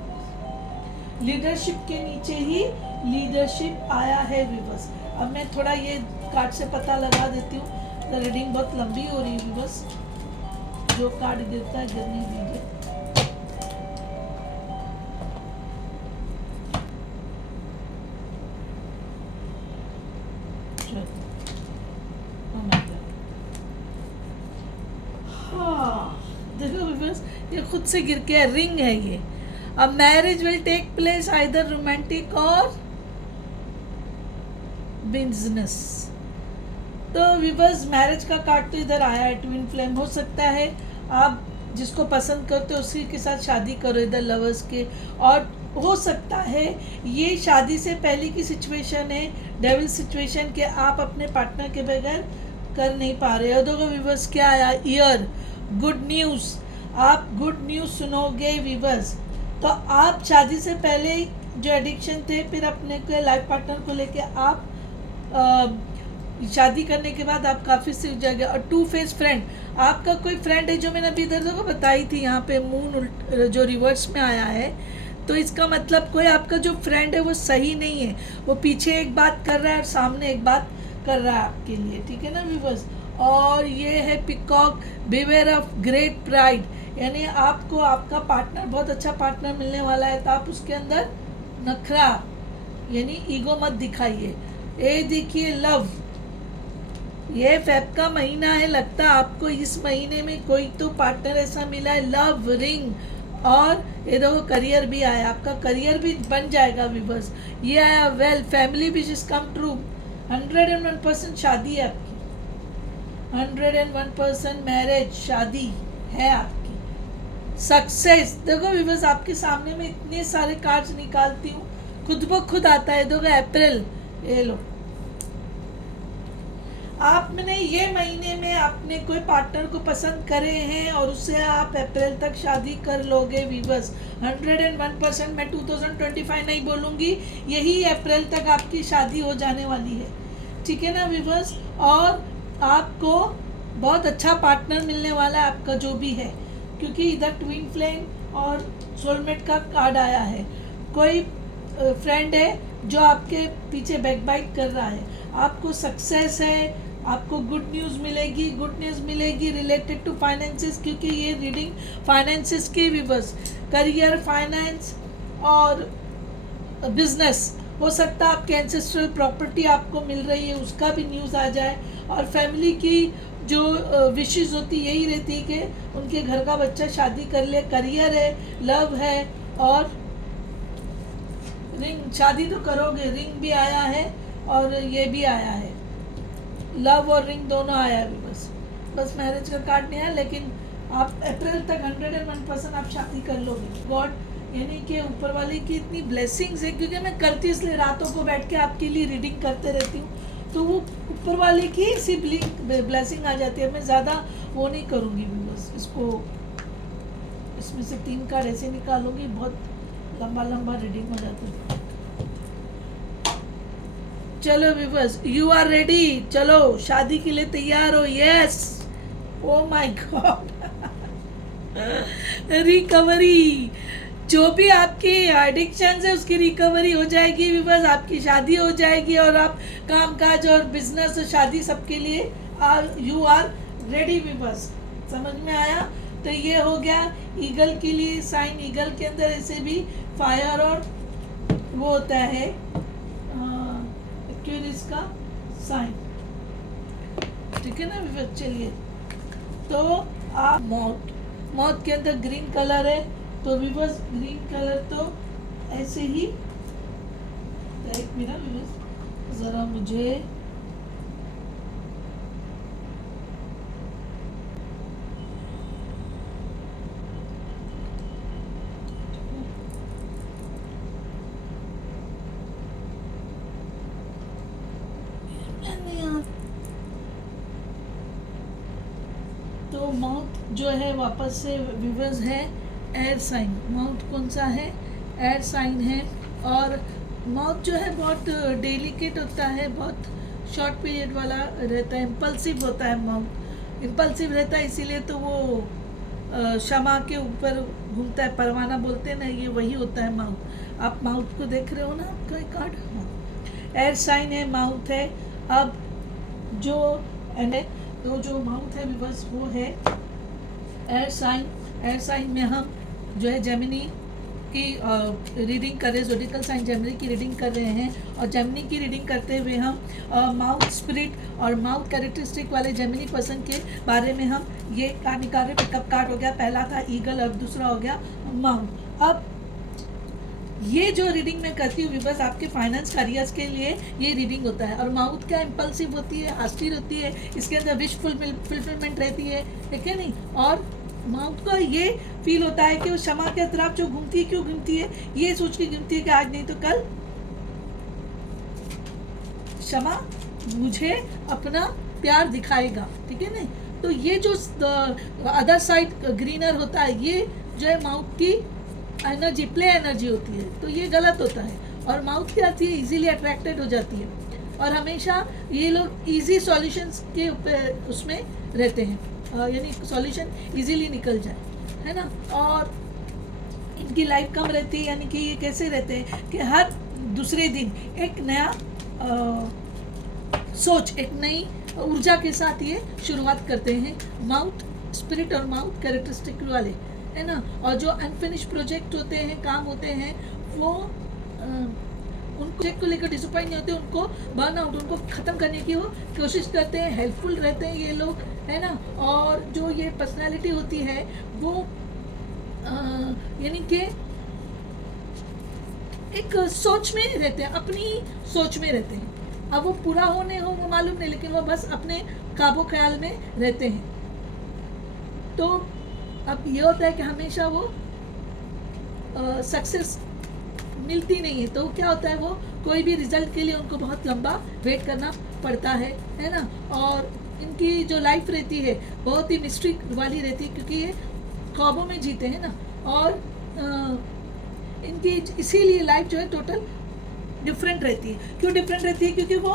लीडरशिप के नीचे ही लीडरशिप आया है विवर्स। अब मैं थोड़ा ये कार्ड से पता लगा देती हूँ, रीडिंग बहुत लंबी हो रही है विवर्स, जो कार्ड गिरता है गिरने दीजिए। देखो विवर्स ये खुद से गिर के रिंग है ये। अब marriage will take place either romantic और बिजनेस। तो विवर्स मैरिज का कार्ड तो इधर आया है, ट्विन फ्लेम हो सकता है आप जिसको पसंद करते हो उसी के साथ शादी करो इधर लवर्स के, और हो सकता है ये शादी से पहले की सिचुएशन है, डेविल सिचुएशन के आप अपने पार्टनर के बगैर कर नहीं पा रहे हो। देखो व्यूवर्स क्या आया, ईयर गुड न्यूज़, आप गुड न्यूज़ सुनोगे व्यूवर्स। तो आप शादी से पहले जो एडिक्शन थे, फिर अपने के लाइफ पार्टनर को लेके आप शादी करने के बाद आप काफ़ी सीख जाएंगे। और टू फेस फ्रेंड, आपका कोई फ्रेंड है जो मैंने अभी इधर को बताई थी, यहाँ पे मून जो रिवर्स में आया है, तो इसका मतलब कोई आपका जो फ्रेंड है वो सही नहीं है, वो पीछे एक बात कर रहा है और सामने एक बात कर रहा है आपके लिए, ठीक है ना व्यूवर्स। और ये है peacock, beware of great pride, यानी आपको आपका पार्टनर बहुत अच्छा पार्टनर मिलने वाला है, तो आप उसके अंदर नखरा यानी ईगो मत दिखाइए। ये देखिए लव, ये फेब का महीना है, लगता है आपको इस महीने में कोई तो पार्टनर ऐसा मिला है, लव रिंग। और ये देखो करियर भी आया, आपका करियर भी बन जाएगा व्यूवर्स। ये आया well, family wishes come true, 101% शादी है आपकी, 101% मैरिज, शादी है आपकी। सक्सेस, देखो व्यूवर्स आपके सामने में इतने सारे कार्ड्स निकालती हूँ, खुद ब खुद आता है। देखो अप्रैल, ये लो, आपने ये महीने में अपने कोई पार्टनर को पसंद करे हैं और उससे आप अप्रैल तक शादी कर लोगे व्यूवर्स, 101%। मैं 2025 नहीं बोलूँगी, यही अप्रैल तक आपकी शादी हो जाने वाली है, ठीक है ना व्यूवर्स। और आपको बहुत अच्छा पार्टनर मिलने वाला है आपका जो भी है, क्योंकि इधर ट्विन फ्लेम और सोलमेट का कार्ड आया है। कोई फ्रेंड है जो आपके पीछे बैकबाइट कर रहा है, आपको सक्सेस है, आपको गुड न्यूज़ मिलेगी, गुड न्यूज़ मिलेगी रिलेटेड टू फाइनेंसेस, क्योंकि ये रीडिंग फाइनेंसेस की व्यूवर्स, करियर, फाइनेंस और बिजनेस, हो सकता है आपके एंसेस्ट्रल प्रॉपर्टी आपको मिल रही है उसका भी न्यूज़ आ जाए। और फैमिली की जो विशेस होती यही रहती है कि उनके घर का बच्चा शादी कर ले, करियर है, लव है और रिंग, शादी तो करोगे, रिंग भी आया है और ये भी आया है, लव और रिंग दोनों आया है बस मैरिज का कार्ड नहीं आया, लेकिन आप अप्रैल तक 101% आप शादी कर लोगे। गॉड यानी कि ऊपर वाले की इतनी ब्लेसिंग्स है, क्योंकि मैं करती इसलिए रातों को बैठ के आपके लिए रीडिंग करते रहती हूँ, तो वो ऊपर वाले की सिर्फ ब्लेसिंग आ जाती है। मैं ज़्यादा वो नहीं करूँगी बस इसको, इसमें से 3 कार्ड ऐसे निकालूंगी, बहुत लंबा रीडिंग हो जाता है। चलो व्यूवर्स, यू आर रेडी, चलो शादी के लिए तैयार हो। Yes, oh my God, recovery, जो भी आपकी एडिक्शन है उसकी रिकवरी हो जाएगी व्यूवर्स, आपकी शादी हो जाएगी और आप कामकाज और बिजनेस और शादी सबके लिए यू आर रेडी व्यूवर्स। समझ में आया? तो ये हो गया ईगल के लिए साइन। ईगल के अंदर ऐसे भी फायर और वो होता है एक्वेरियस का साइन, ठीक है ना व्यूवर्स। चलिए, तो आप मौत के अंदर ग्रीन कलर है, तो व्यूवर्स ग्रीन कलर तो ऐसे ही, एक मिनट व्यूवर्स ज़रा मुझे तो माउथ जो है वापस से व्यूवर्स है एयर साइन। माउथ कौन सा है? एयर साइन है। और माउथ जो है बहुत डेलिकेट होता है, बहुत शॉर्ट पीरियड वाला रहता है, इम्पल्सिव होता है माउथ, इम्पल्सिव रहता है, इसीलिए तो वो शमा के ऊपर घूमता है, परवाना बोलते हैं ना, ये वही होता है माउथ। आप माउथ को देख रहे हो ना, आपका कार्ड एयर साइन है, माउथ है। अब जो तो जो माउथ है बस वो है एयर साइन। एयर साइन में हम जो है जेमिनी की रीडिंग कर रहे हैं, ज़ोडिकल साइन जेमिनी की रीडिंग कर रहे हैं। और जेमिनी की रीडिंग करते हुए हम माउथ स्पिरिट और माउथ कैरेक्टरिस्टिक वाले जेमिनी पर्सन के बारे में हम ये कार्ड निकाल रहे। पिकअप कार्ड हो गया, पहला था ईगल और दूसरा हो गया माउथ। अब ये जो रीडिंग मैं करती हूँ बस आपके फाइनेंस करियर्स के लिए ये रीडिंग होता है। और माउथ क्या इम्पल्सिव होती है, हास्टिल होती है, इसके अंदर विश फुलफिलमेंट रहती है, ठीक है नहीं। और माउथ का ये फील होता है कि वो शमा के तरफ जो घूमती है, क्यों घूमती है, ये सोच के घूमती है कि आज नहीं तो कल शमा मुझे अपना प्यार दिखाएगा, ठीक है ना। तो ये जो अदर साइड ग्रीनर होता है, ये जो है माउथ की एनर्जी, प्ले एनर्जी होती है, तो ये गलत होता है। और माउथ क्या आती है, इजीली अट्रैक्टेड हो जाती है, और हमेशा ये लोग इजी सॉल्यूशंस के उसमें रहते हैं, यानी सॉल्यूशन इजीली निकल जाए, है ना। और इनकी लाइफ कम रहती है, यानी कि ये कैसे रहते हैं कि हर दूसरे दिन एक नया सोच, एक नई ऊर्जा के साथ ये शुरुआत करते हैं। माउथ स्पिरिट और माउथ कैरेक्टरिस्टिक वाले, है ना। और जो अनफिनिश प्रोजेक्ट होते हैं, काम होते हैं, वो उन प्रोजेक्ट को लेकर डिसअपॉइंट नहीं होते, उनको बर्न आउट, उनको ख़त्म करने की वो कोशिश करते हैं, हेल्पफुल रहते हैं ये लोग, है ना। और जो ये पर्सनालिटी होती है वो यानी कि एक सोच में रहते हैं, अपनी सोच में रहते हैं। अब वो पूरा होने हो वो मालूम नहीं, लेकिन वो बस अपने काबू ख्याल में रहते हैं। तो अब ये होता है कि हमेशा वो सक्सेस मिलती नहीं है, तो क्या होता है, वो कोई भी रिजल्ट के लिए उनको बहुत लंबा वेट करना पड़ता है ना। और इनकी जो लाइफ रहती है बहुत ही मिस्ट्री वाली रहती है, क्योंकि ये ख्वाबों में जीते हैं ना। और इनकी इसीलिए लाइफ जो है टोटल डिफरेंट रहती है। क्यों डिफरेंट रहती है, क्योंकि वो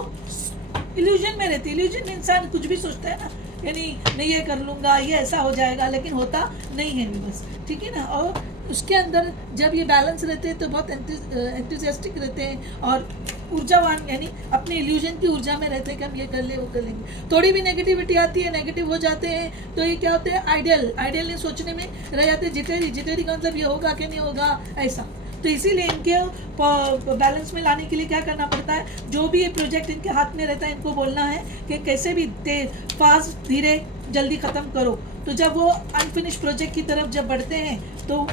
इल्यूजन में रहती है। इल्यूजन में इंसान कुछ भी सोचता है ना, यानी नहीं ये कर लूँगा, ये ऐसा हो जाएगा, लेकिन होता नहीं है बस, ठीक है ना। और उसके अंदर जब ये बैलेंस रहते हैं तो बहुत एंथुसियास्टिक रहते हैं और ऊर्जावान, यानी अपने इल्यूजन की ऊर्जा में रहते हैं कि हम ये कर ले वो कर लेंगे। थोड़ी भी नेगेटिविटी आती है, नेगेटिव हो जाते हैं, तो ये क्या होते हैं, आइडियल ने सोचने में रह जाते हैं। जिटेरी का मतलब ये होगा कि नहीं होगा, ऐसा। तो इसीलिए इनके बैलेंस में लाने के लिए क्या करना पड़ता है, जो भी ये प्रोजेक्ट इनके हाथ में रहता है, इनको बोलना है कि कैसे भी फास्ट, धीरे, जल्दी ख़त्म करो। तो जब वो अनफिनिश प्रोजेक्ट की तरफ जब बढ़ते हैं तो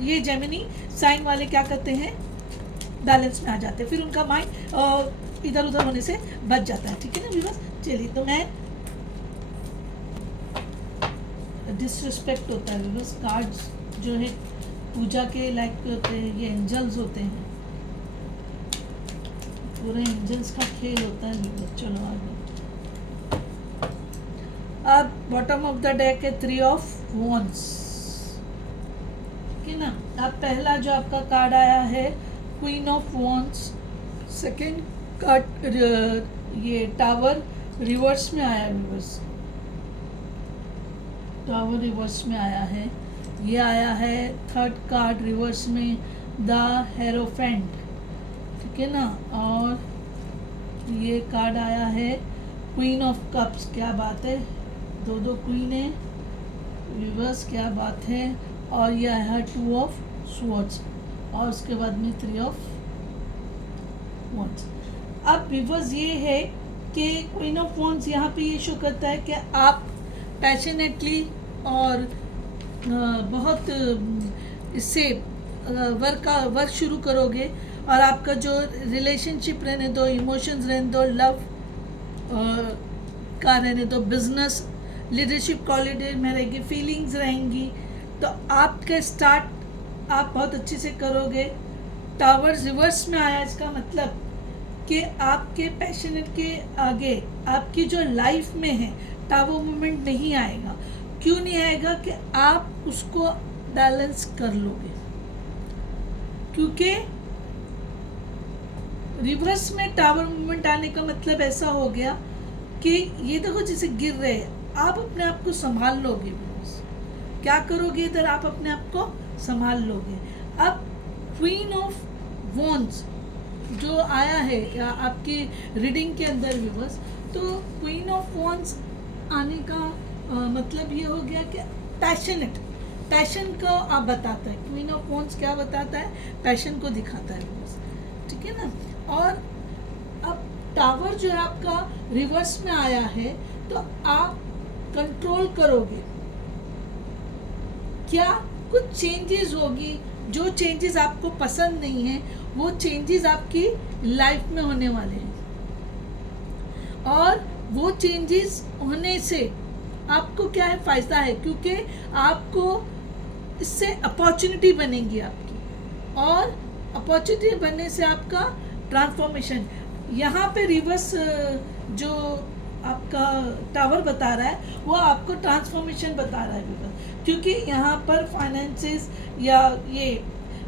ये जेमिनी साइन वाले क्या करते हैं, बैलेंस में आ जाते हैं, फिर उनका माइंड इधर उधर होने से बच जाता है, ठीक है ना व्यूअर्स। चलिए, तो मैं डिसरिस्पेक्ट होता है व्यूअर्स, कार्ड्स जो है पूजा के लायक होते हैं, ये एंजल्स होते हैं, पूरे एंजल्स का खेल होता है व्यूअर्स। चलो आगे। अब बॉटम ऑफ द डेक है 3 ऑफ वॉन्ड्स, ठीक है ना। अब पहला जो आपका कार्ड आया है queen of wands, second card ये टावर रिवर्स में आया है व्यूअर्स, टावर रिवर्स में आया है। ये आया है थर्ड कार्ड रिवर्स में द हेरोफेंट, ठीक है ना। और ये कार्ड आया है क्वीन ऑफ कप्स, क्या बात है, दो क्वीन है रिवर्स, क्या बात है। और यह है 2 ऑफ स्वॉर्ड्स, और उसके बाद में 3 ऑफ वॉन्ड्स। अब रिवर्स ये है कि क्वीन ऑफ वॉन्ड्स यहाँ पे ये शो करता है कि आप पैशनेटली और बहुत इससे वर्क शुरू करोगे, और आपका जो रिलेशनशिप रहने दो, इमोशंस रहने दो, लव का रहने दो, बिजनेस लीडरशिप क्वालिटी में रहेगी, फीलिंग्स रहेंगी, तो आपके स्टार्ट आप बहुत अच्छे से करोगे। टावर्स रिवर्स में आया, इसका मतलब कि आपके पैशनेट के आगे आपकी जो लाइफ में है टावर मूवमेंट नहीं आएगा। क्यों नहीं आएगा, कि आप उसको बैलेंस कर लोगे, क्योंकि रिवर्स में टावर मूवमेंट आने का मतलब ऐसा हो गया कि ये देखो जैसे गिर रहे हैं, आप अपने आप को संभाल लोगे। क्या करोगे इधर, आप अपने आप को संभाल लोगे। अब क्वीन ऑफ वॉन्ड्स जो आया है या आपकी रीडिंग के अंदर व्यूअर्स, तो क्वीन ऑफ वॉन्ड्स आने का मतलब ये हो गया कि पैशन को आप बताता है। क्वीन ऑफ वॉन्ड्स क्या बताता है, पैशन को दिखाता है व्यूअर्स, ठीक है ना। और अब टावर जो है आपका रिवर्स में आया है, तो आप कंट्रोल करोगे, क्या कुछ चेंजेस होगी, जो चेंजेस आपको पसंद नहीं है वो चेंजेस आपकी लाइफ में होने वाले हैं, और वो चेंजेस होने से आपको क्या है, फ़ायदा है, क्योंकि आपको इससे अपॉर्चुनिटी बनेगी आपकी, और अपॉर्चुनिटी बनने से आपका ट्रांसफॉर्मेशन। यहाँ पे रिवर्स जो आपका टावर बता रहा है वो आपको ट्रांसफॉर्मेशन बता रहा है रिवर्स, क्योंकि यहाँ पर फाइनेंसेस या ये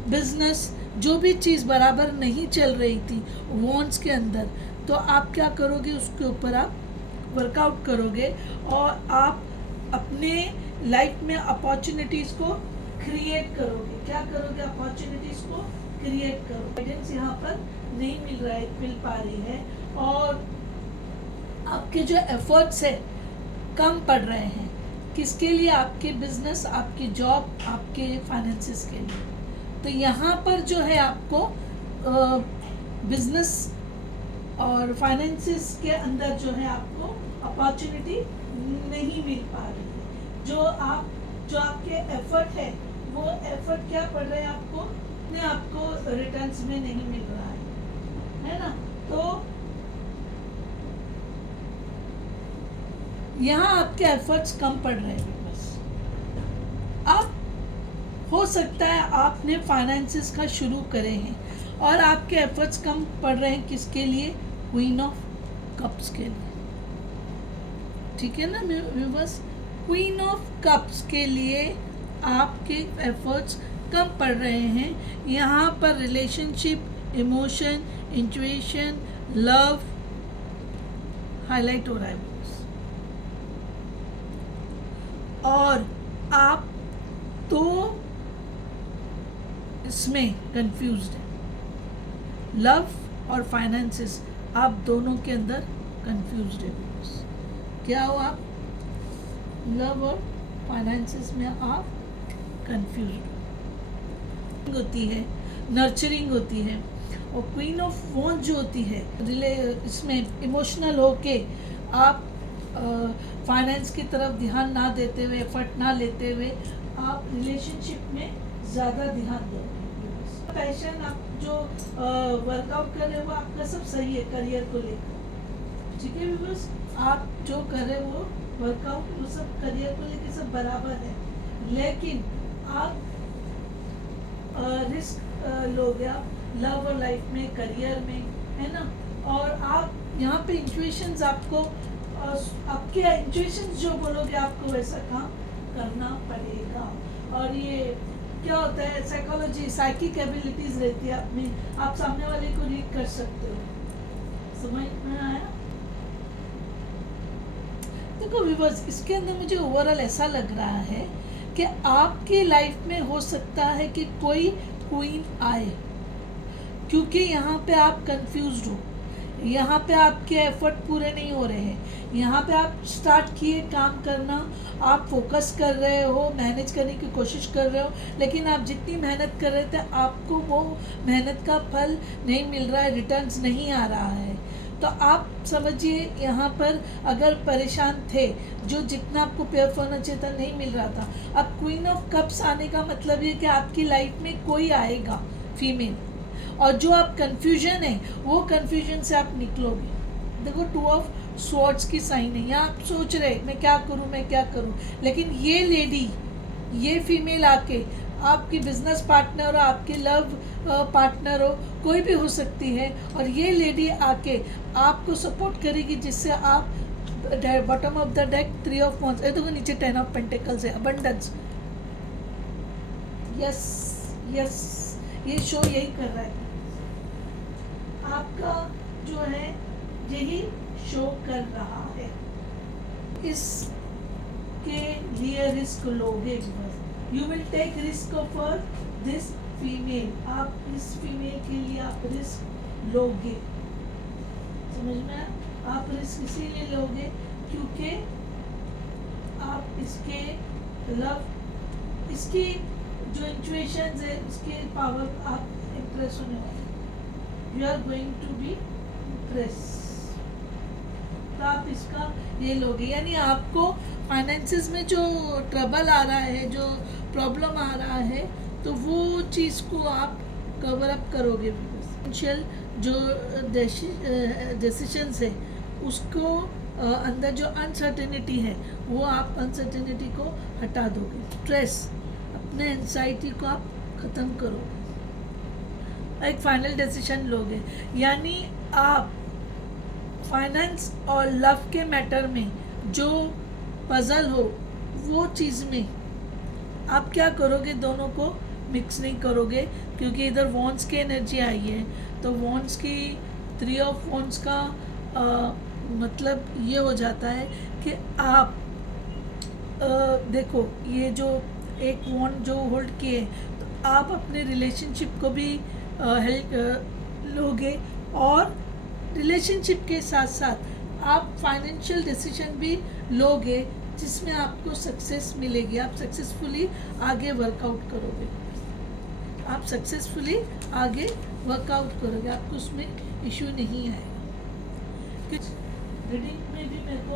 बिजनेस जो भी चीज़ बराबर नहीं चल रही थी वॉन्ट्स के अंदर, तो आप क्या करोगे, उसके ऊपर आप वर्कआउट करोगे और आप अपने लाइफ में अपॉर्चुनिटीज़ को क्रिएट करोगे। क्या करोगे, अपॉर्चुनिटीज़ को क्रिएट करोगे। गाइडेंस यहाँ पर नहीं मिल पा रही है, और आपके जो एफर्ट्स है कम पड़ रहे हैं, किसके लिए, आपके बिजनेस, आपकी जॉब, आपके फाइनेंसेस के लिए। तो यहाँ पर जो है आपको बिजनेस और फाइनेंसेस के अंदर जो है आपको अपॉर्चुनिटी नहीं मिल पा रही है। जो आपके एफर्ट है वो एफर्ट क्या पड़ रहे हैं आपको रिटर्न्स में नहीं मिल रहा है ना। तो यहाँ आपके एफर्ट्स कम पड़ रहे हैं। बस आप, हो सकता है आपने फाइनेंसेस का शुरू करे हैं और आपके एफर्ट्स कम पड़ रहे हैं, किसके लिए, क्वीन ऑफ कप्स के लिए, ठीक है ना व्यूअर्स। क्वीन ऑफ कप्स के लिए आपके एफर्ट्स कम पड़ रहे हैं। यहाँ पर relationship, emotion, intuition, love highlight हो रहा है, और आप तो इसमें कंफ्यूज्ड है। लव और फाइनेंसेस, आप दोनों के अंदर कंफ्यूज्ड है। क्या हो आप, लव और फाइनेंसेस में आप कंफ्यूज्ड होती है, नर्चरिंग होती है। और क्वीन ऑफ वॉन्ड्स जो होती है, इसमें इमोशनल होके आप फाइनेंस की तरफ ध्यान ना देते हुए, एफर्ट ना लेते हुए आप रिलेशनशिप में ज़्यादा ध्यान दोगे। पैशन आप जो वर्कआउट कर रहे हो वो आपका सब सही है करियर को लेकर, ठीक है व्यूअर्स। आप जो कर रहे हो वर्कआउट वो सब करियर को लेकर सब बराबर है, लेकिन आप रिस्क लोगे आप लव और लाइफ में, करियर में, है ना। और आप यहाँ पे इंट्यूशंस, आपको आपके इंट्यूशंस जो बोलोगे आपको वैसा काम करना पड़ेगा। और ये क्या होता है, साइकोलॉजी, साइकिक एबिलिटीज रहती है आप में, आप सामने वाले को रीड कर सकते हो। समझ में आया? देखो व्यूअर्स, इसके अंदर मुझे ओवरऑल ऐसा लग रहा है कि आपकी लाइफ में हो सकता है कि कोई क्वीन आए, क्योंकि यहाँ पे आप कंफ्यूज्ड हो, यहाँ पे आपके एफर्ट पूरे नहीं हो रहे हैं, यहाँ पे आप स्टार्ट किए काम करना, आप फोकस कर रहे हो, मैनेज करने की कोशिश कर रहे हो, लेकिन आप जितनी मेहनत कर रहे थे आपको वो मेहनत का फल नहीं मिल रहा है, रिटर्न्स नहीं आ रहा है। तो आप समझिए यहाँ पर अगर परेशान थे, जो जितना आपको पेयर होना चाहिए था नहीं मिल रहा था। अब क्वीन ऑफ कप्स आने का मतलब ये कि आपकी लाइफ में कोई आएगा फीमेल, और जो आप कंफ्यूजन है वो कंफ्यूजन से आप निकलोगे। देखो 2 ऑफ स्वॉर्ड्स की साइन है, यहाँ आप सोच रहे मैं क्या करूँ, लेकिन ये लेडी, ये फीमेल आके आपकी बिजनेस पार्टनर हो, आपके लव पार्टनर हो, कोई भी हो सकती है, और ये लेडी आके आपको सपोर्ट करेगी, जिससे आप bottom of the deck 3 of wands, देखो नीचे 10 ऑफ पेंटिकल्स है, अबंडेंस। यस ये शो यही कर रहा है, आपका जो है यही शो कर रहा है। इसके लिए रिस्क लोगे, you will take risk for this female, आप इस फीमेल के लिए आप रिस्क लोगे। समझ में आया? आप रिस्क इसीलिए लोगे क्योंकि आप इसके लव, इसकी जो इंट्यूशंस है, उसके पावर आप इम्प्रेस होने वाले, you are going to be impress. तो आप इसका ये लोगे, यानी आपको फाइनेंसेस में जो ट्रबल आ रहा है, जो प्रॉब्लम आ रहा है, तो वो चीज़ को आप कवर अप करोगे। फाइनेंशियल जो डिसीशंस है उसको अंदर जो अनसर्टेनिटी है वो आप अनसर्टेनिटी को हटा दोगे, स्ट्रेस, अपने एंजाइटी को आप ख़त्म करोगे, एक फाइनल डिसीजन लोगे। यानी आप फाइनेंस और लव के मैटर में जो पजल हो वो चीज़ में आप क्या करोगे, दोनों को मिक्स नहीं करोगे, क्योंकि इधर वॉन्स की एनर्जी आई है। तो वॉन्स की 3 ऑफ वॉन्स का मतलब ये हो जाता है कि आप देखो ये जो एक वॉन्ड जो होल्ड किए तो आप अपने रिलेशनशिप को भी हेल्प लोगे, और रिलेशनशिप के साथ साथ आप फाइनेंशियल डिसीजन भी लोगे जिसमें आपको सक्सेस मिलेगी। आप सक्सेसफुली आगे वर्कआउट करोगे, आप सक्सेसफुली आगे वर्कआउट करोगे, आपको उसमें इशू नहीं आएगा। रीडिंग में भी मेरे को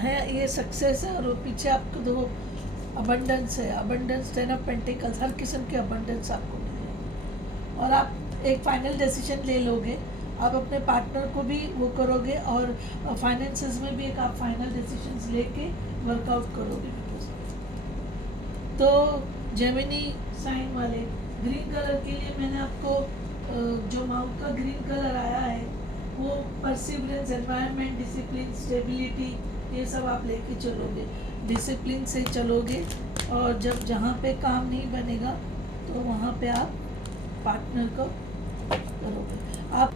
है ये सक्सेस है, और पीछे आपको देखो अबंडेंस है, अबंडेंस 10 ऑफ पेंटिकल्स, हर किस्म के अबंडेंस आपको मिलेगा। और आप एक फाइनल डिसीजन ले लोगे, आप अपने पार्टनर को भी वो करोगे, और फाइनेंसेस में भी एक आप फाइनल डिसीजंस लेके वर्कआउट करोगे। तो जेमिनी साइन वाले ग्रीन कलर के लिए मैंने आपको जो माउथ का ग्रीन कलर आया है वो परसिवरेंस, एनवायरनमेंट, डिसिप्लिन, स्टेबिलिटी, ये सब आप लेके चलोगे, डिसिप्लिन से चलोगे। और जब जहाँ पे काम नहीं बनेगा तो वहाँ पे आप पार्टनर को करोगे। आप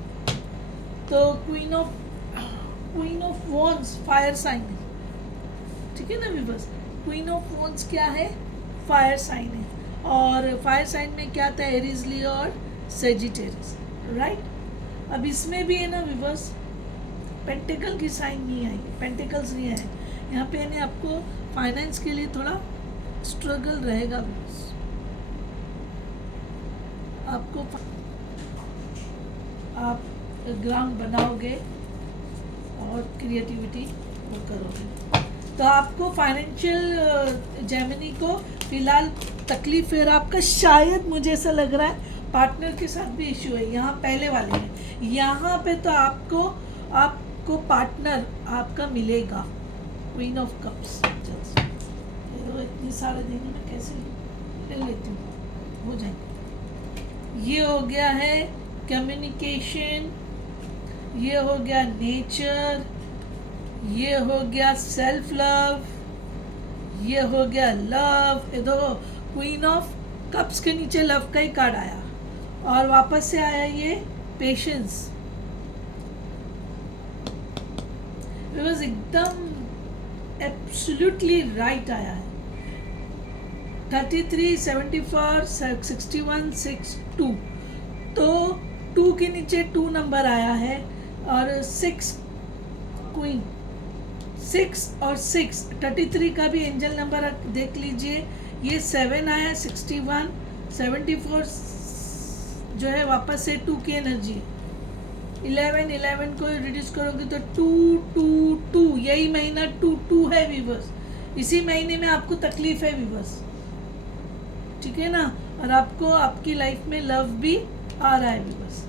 तो queen of wands fire sign है, ठीक है ना व्यूअर्स। क्वीन ऑफ वॉन्स क्या है, फायर साइन है, और फायर साइन में क्या था, एरीज, लियो और सेजिटेरियस, राइट। अब इसमें भी है ना व्यूअर्स, पेंटिकल की साइन नहीं आई, पेंटिकल्स नहीं आए यहाँ पे, यानी आपको फाइनेंस के लिए थोड़ा स्ट्रगल रहेगा व्यूअर्स। आपको आप ग्राउंड बनाओगे और क्रिएटिविटी वो करोगे। तो आपको फाइनेंशियल जेमिनी को फिलहाल तकलीफ है, आपका शायद मुझे ऐसा लग रहा है पार्टनर के साथ भी इश्यू है। यहाँ पहले वाले में, यहाँ पे तो आपको पार्टनर आपका मिलेगा, क्वीन ऑफ कप्स। इतने सारे दिन में कैसे ले लेती हूँ, हो जाएंगे। ये हो गया है कम्युनिकेशन, ये हो गया नेचर, ये हो गया सेल्फ लव, ये हो गया लव। ये देखो क्वीन ऑफ कप्स के नीचे लव का ही कार्ड आया, और वापस से आया ये पेशेंस। इट वाज एकदम एब्सोल्युटली राइट आया है। 33, 74, 61, 6, 2, तो 2 के नीचे 2 नंबर आया है, और 6 क्वीन, 6 और 6, 33 का भी एंजल नंबर देख लीजिए, ये 7 आया, 61, 74 जो है वापस से 2 की एनर्जी, 11 को रिड्यूस करोगे तो 2 2 2, यही महीना 2 2 है व्यूअर्स। इसी महीने में आपको तकलीफ है व्यूअर्स, ठीक है ना। और आपको आपकी लाइफ में लव भी आ रहा है व्यूअर्स।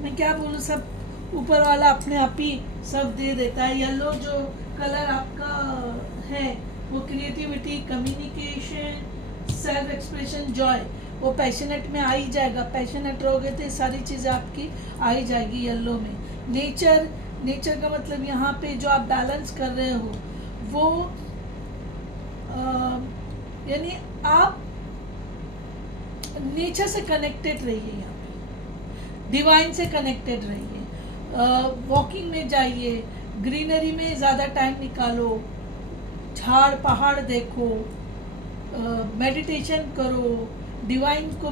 मैं क्या बोलूँ, सब ऊपर वाला अपने आप ही सब दे देता है। येलो जो कलर आपका है वो creativity, communication, self expression, Joy, वो पैशनेट में आ ही जाएगा। पैशनेट रहोगे तो सारी चीज़ें आपकी आ ही जाएगी येलो में। नेचर का मतलब यहाँ पे जो आप बैलेंस कर रहे हो वो यानी आप नेचर से कनेक्टेड रहिए, यहाँ पे डिवाइन से कनेक्टेड रहिए। वॉकिंग में जाइए, ग्रीनरी में ज़्यादा टाइम निकालो, झाड़ पहाड़ देखो, मेडिटेशन करो, डिवाइन को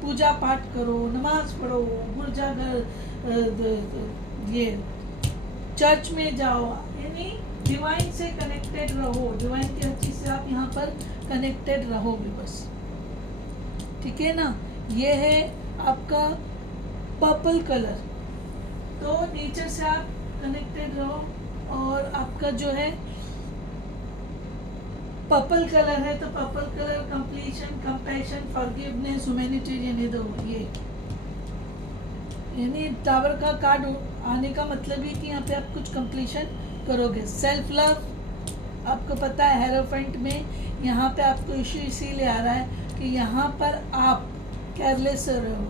पूजा पाठ करो, नमाज पढ़ो, ये चर्च में जाओ, यानी डिवाइन से कनेक्टेड रहो। डिवाइन की हर चीज़ से आप यहाँ पर कनेक्टेड रहोगे बस, ठीक है ना। ये है आपका पर्पल कलर, तो नेचर से आप कनेक्टेड रहो। और आपका जो है पर्पल कलर है, तो purple colour completion, compassion, forgiveness, humanitarian, ये दो, ये यानी टावर का कार्ड आने का मतलब ये कि यहाँ पे आप कुछ कंप्लीशन करोगे। सेल्फ लव, आपको पता है हेरोफेंट में यहाँ पे आपको इश्यू इसीलिए आ रहा है कि यहाँ पर आप केयरलेस हो रहे हो,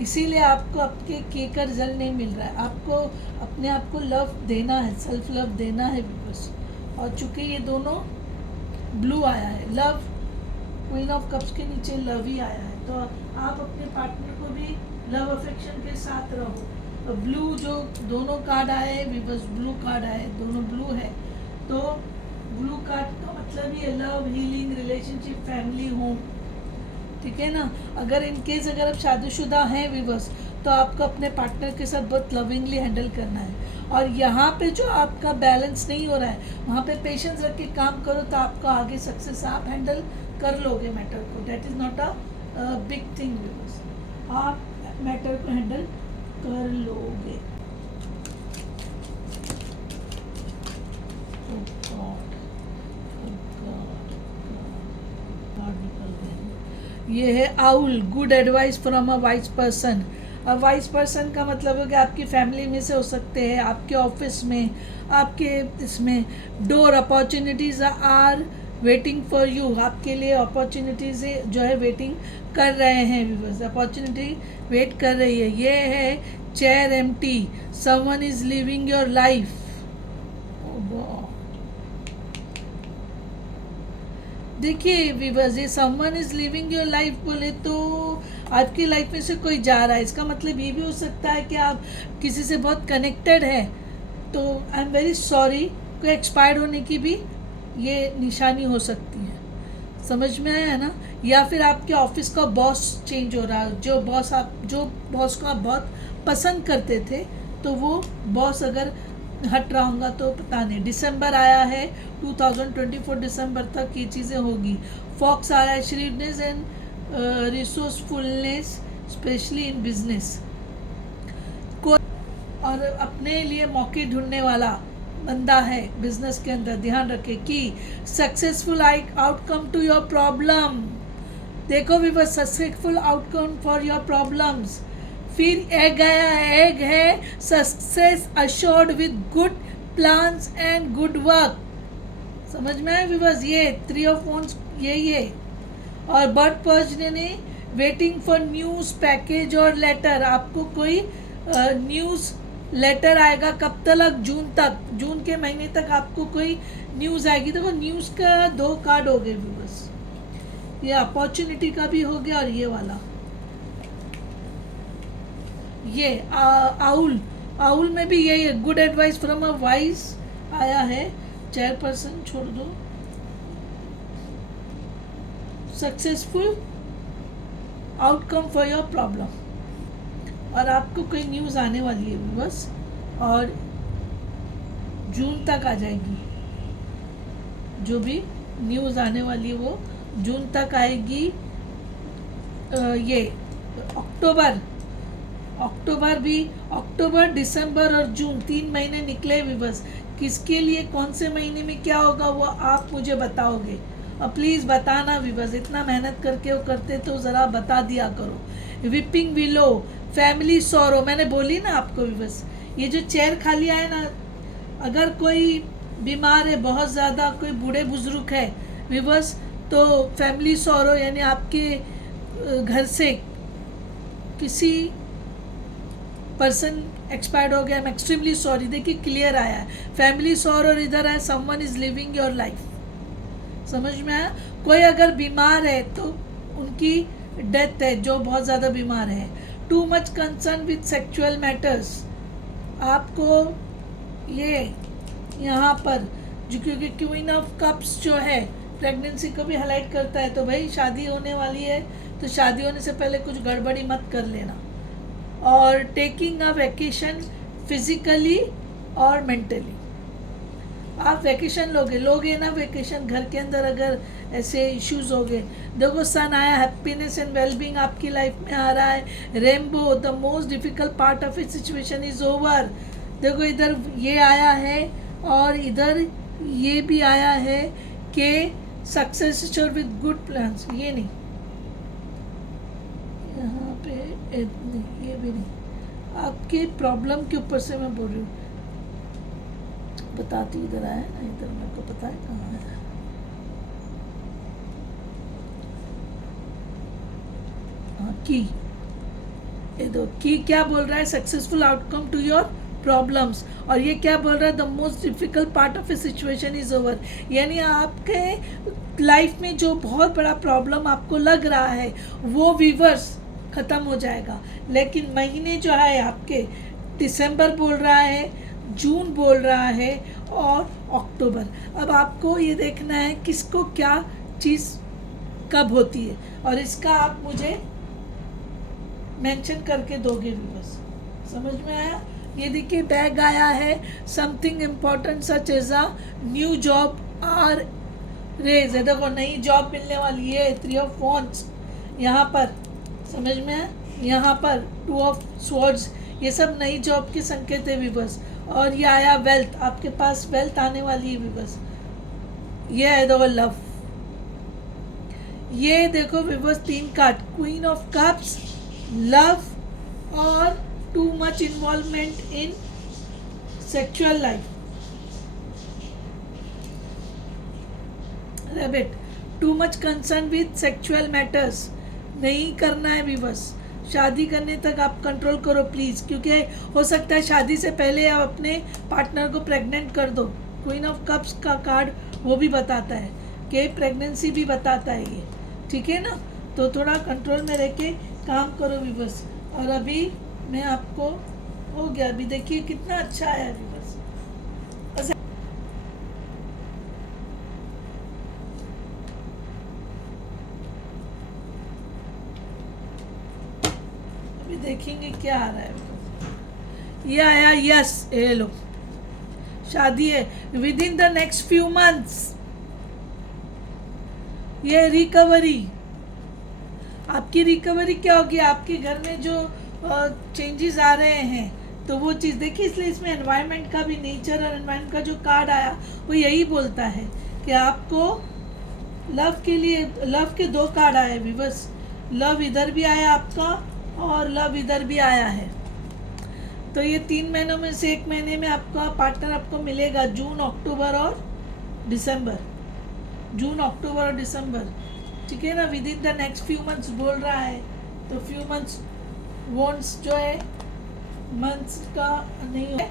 इसीलिए आपको आपके के का रिजल्ट नहीं मिल रहा है। आपको अपने आप को लव देना है, सेल्फ लव देना है बस। और चूंकि ये दोनों ब्लू आया है, लव, क्वीन ऑफ कप्स के नीचे लव ही आया है, तो आप अपने पार्टनर को भी लव अफेक्शन के साथ रहो। तो ब्लू जो दोनों कार्ड आए हैं बस, ब्लू कार्ड आए, दोनों ब्लू है, तो ब्लू कार्ड का मतलब ये love, healing, relationship, family, home, ठीक है ना। अगर इन केस अगर आप शादीशुदा हैं विवर्स, तो आपको अपने पार्टनर के साथ बहुत लविंगली हैंडल करना है। और यहाँ पे जो आपका बैलेंस नहीं हो रहा है, वहाँ पे पेशेंस रख के काम करो, तो आपका आगे सक्सेस आप हैंडल कर लोगे मैटर को। That is not a big thing weavers, आप मैटर को हैंडल कर लोगे। ये है owl, good advice from a wise person. अब वाइज पर्सन का मतलब है कि आपकी फैमिली में से हो सकते हैं, आपके ऑफिस में, आपके इसमें door opportunities are waiting for you, आपके लिए अपॉर्चुनिटीज़ जो है वेटिंग कर रहे हैं व्यूअर्स, अपॉर्चुनिटी वेट कर रही है। ये है chair empty, someone is living your life. देखिए व्यूअर्स, ये someone is living your life बोले तो आपकी लाइफ में से कोई जा रहा है, इसका मतलब ये भी हो सकता है कि आप किसी से बहुत कनेक्टेड हैं, तो आई एम वेरी सॉरी, कोई एक्सपायर्ड होने की भी ये निशानी हो सकती है। समझ में आया है ना। या फिर आपके ऑफिस का बॉस चेंज हो रहा है, जो बॉस को आप बहुत पसंद करते थे, तो वो बॉस अगर हट रहा होगा तो पता नहीं। दिसंबर आया है 2024, दिसंबर तक ये चीज़ें होगी। फॉक्स आ रहा है, shrewdness and resourcefulness specially in business. और अपने लिए मौके ढूंढने वाला बंदा है बिजनेस के अंदर, ध्यान रखे कि successful outcome to your problem. देखो भी बस successful outcome for your problems. फिर एग आया है, एग है success assured with good plans and good work. समझ में आया भी बस, ये 3 ऑफ वॉन्ड्स ये। और बर्ड पर्सन ने वेटिंग फॉर न्यूज़, पैकेज और लेटर। आपको कोई न्यूज़ लेटर आएगा, कब तक? जून तक, जून के महीने तक आपको कोई न्यूज़ आएगी। देखो न्यूज़ का 2 कार्ड हो गए बस, ये अपॉर्चुनिटी का भी हो गया और ये वाला, ये आउल में भी यही है, good advice from a wise आया है। चेयरपर्सन छोड़ दो, successful outcome for your problem. और आपको कोई न्यूज़ आने वाली है बस, और जून तक आ जाएगी। जो भी न्यूज़ आने वाली है वो जून तक आएगी। ये अक्टूबर, दिसंबर और जून 3 महीने निकले भी बस। किसके लिए कौन से महीने में क्या होगा वो आप मुझे बताओगे, और प्लीज़ बताना भी बस, इतना मेहनत करके वो करते तो ज़रा बता दिया करो। विपिंग विलो, फैमिली सॉरो, मैंने बोली ना आपको भी बस। ये जो चेयर खाली आया ना, अगर कोई बीमार है बहुत ज़्यादा, कोई बूढ़े बुजुर्ग है विवस, तो फैमिली सॉरो यानी आपके घर से किसी पर्सन एक्सपायर्ड हो गया, आई एम एक्सट्रीमली सॉरी। देखिए क्लियर आया है फैमिली सॉरो, और इधर है someone is living your life. समझ में आया। कोई अगर बीमार है तो उनकी डेथ है, जो बहुत ज़्यादा बीमार है। To much concern with sexual matters, आपको ये यहाँ पर जो, क्योंकि क्वीन ऑफ कप्स जो है प्रेगनेंसी को भी हाईलाइट करता है, तो भाई शादी होने वाली है तो शादी होने से पहले कुछ गड़बड़ी मत कर लेना। और टेकिंग अ वैकेशन फिजिकली और मेंटली, आप वैकेशन लोगे ना वैकेशन, घर के अंदर अगर ऐसे इश्यूज हो गए। देखो सन आया, हैप्पीनेस एंड वेलबींग आपकी लाइफ में आ रहा है। Rainbow, the most difficult part of it situation is over. देखो इधर ये आया है और इधर ये भी आया है कि सक्सेस विद गुड प्लान्स। ये नहीं, यहाँ पे ये भी नहीं, आपकी प्रॉब्लम के ऊपर से मैं बोल रही हूँ, बताती इधर आया ना, इधर मेरे को पता है कहाँ है। हाँ, की, ये दो की क्या बोल रहा है, successful outcome to your problems. और ये क्या बोल रहा है, the most difficult part of a situation is over. यानी आपके लाइफ में जो बहुत बड़ा प्रॉब्लम आपको लग रहा है वो वीवर्स ख़त्म हो जाएगा। लेकिन महीने जो है आपके, दिसंबर बोल रहा है, जून बोल रहा है और अक्टूबर। अब आपको ये देखना है किसको क्या चीज़ कब होती है, और इसका आप मुझे मेंशन करके दोगे भी बस। समझ में आया? ये देखिए बैग आया है, something important such as a new job or raise है। देखो नई जॉब मिलने वाली है, 3 ऑफ वॉन्ड्स यहाँ पर, समझ में है? यहाँ पर 2 ऑफ स्वॉर्ड्स, ये सब नई जॉब के संकेत है भी बस। और ये आया वेल्थ, आपके पास वेल्थ आने वाली है भी बस। ये है देखो लव, ये देखो विवर्स 3 card, queen of cups, love और too much involvement in sexual life. Rabbit, too much concern with sexual matters, नहीं करना है विवर्स। शादी करने तक आप कंट्रोल करो प्लीज़, क्योंकि हो सकता है शादी से पहले आप अपने पार्टनर को प्रेग्नेंट कर दो। क्वीन ऑफ कप्स का कार्ड वो भी बताता है कि प्रेगनेंसी भी बताता है ये, ठीक है ना? तो थोड़ा कंट्रोल में रह के काम करो विवर्स। और अभी मैं आपको हो गया, अभी देखिए कितना अच्छा आया विवर्स। अभी देखेंगे क्या आ रहा है। ये आया यस, ये लो, शादी है with in the next few months. ये रिकवरी, आपकी रिकवरी क्या होगी, आपके घर में जो चेंजेस आ रहे हैं तो वो चीज़ देखिए। इसलिए इसमें एनवायरनमेंट का भी, नेचर और एनवायरनमेंट का जो कार्ड आया वो यही बोलता है कि आपको लव के लिए, लव के 2 कार्ड आए भी बस। लव इधर भी आया आपका और लव इधर भी आया है। तो ये 3 महीनों में से 1 महीने में आपका पार्टनर आपको मिलेगा, जून, अक्टूबर और दिसंबर। जून, अक्टूबर और दिसंबर, ठीक है ना? With in the next few months बोल रहा है, तो फ्यू मंथ्स वॉन्ट्स जो है मंथ्स का नहीं है,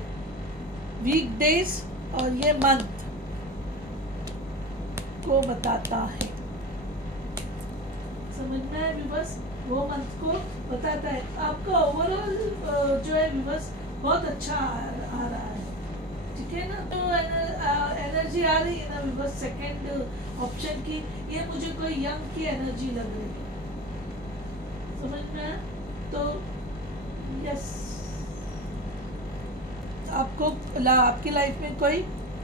वीक डेज, और ये मंथ को बताता है। समझ में है विवर्स? वो मंथ को बताता है। आपका ओवरऑल जो है विवर्स बहुत अच्छा आ रहा है, ठीक है ना? तो एनर्जी आ रही है ना विवर्स सेकेंड ऑप्शन की। ये मुझे कोई यंग की एनर्जी लग रही है, समझ में है? तो यस, आपको आपकी लाइफ में कोई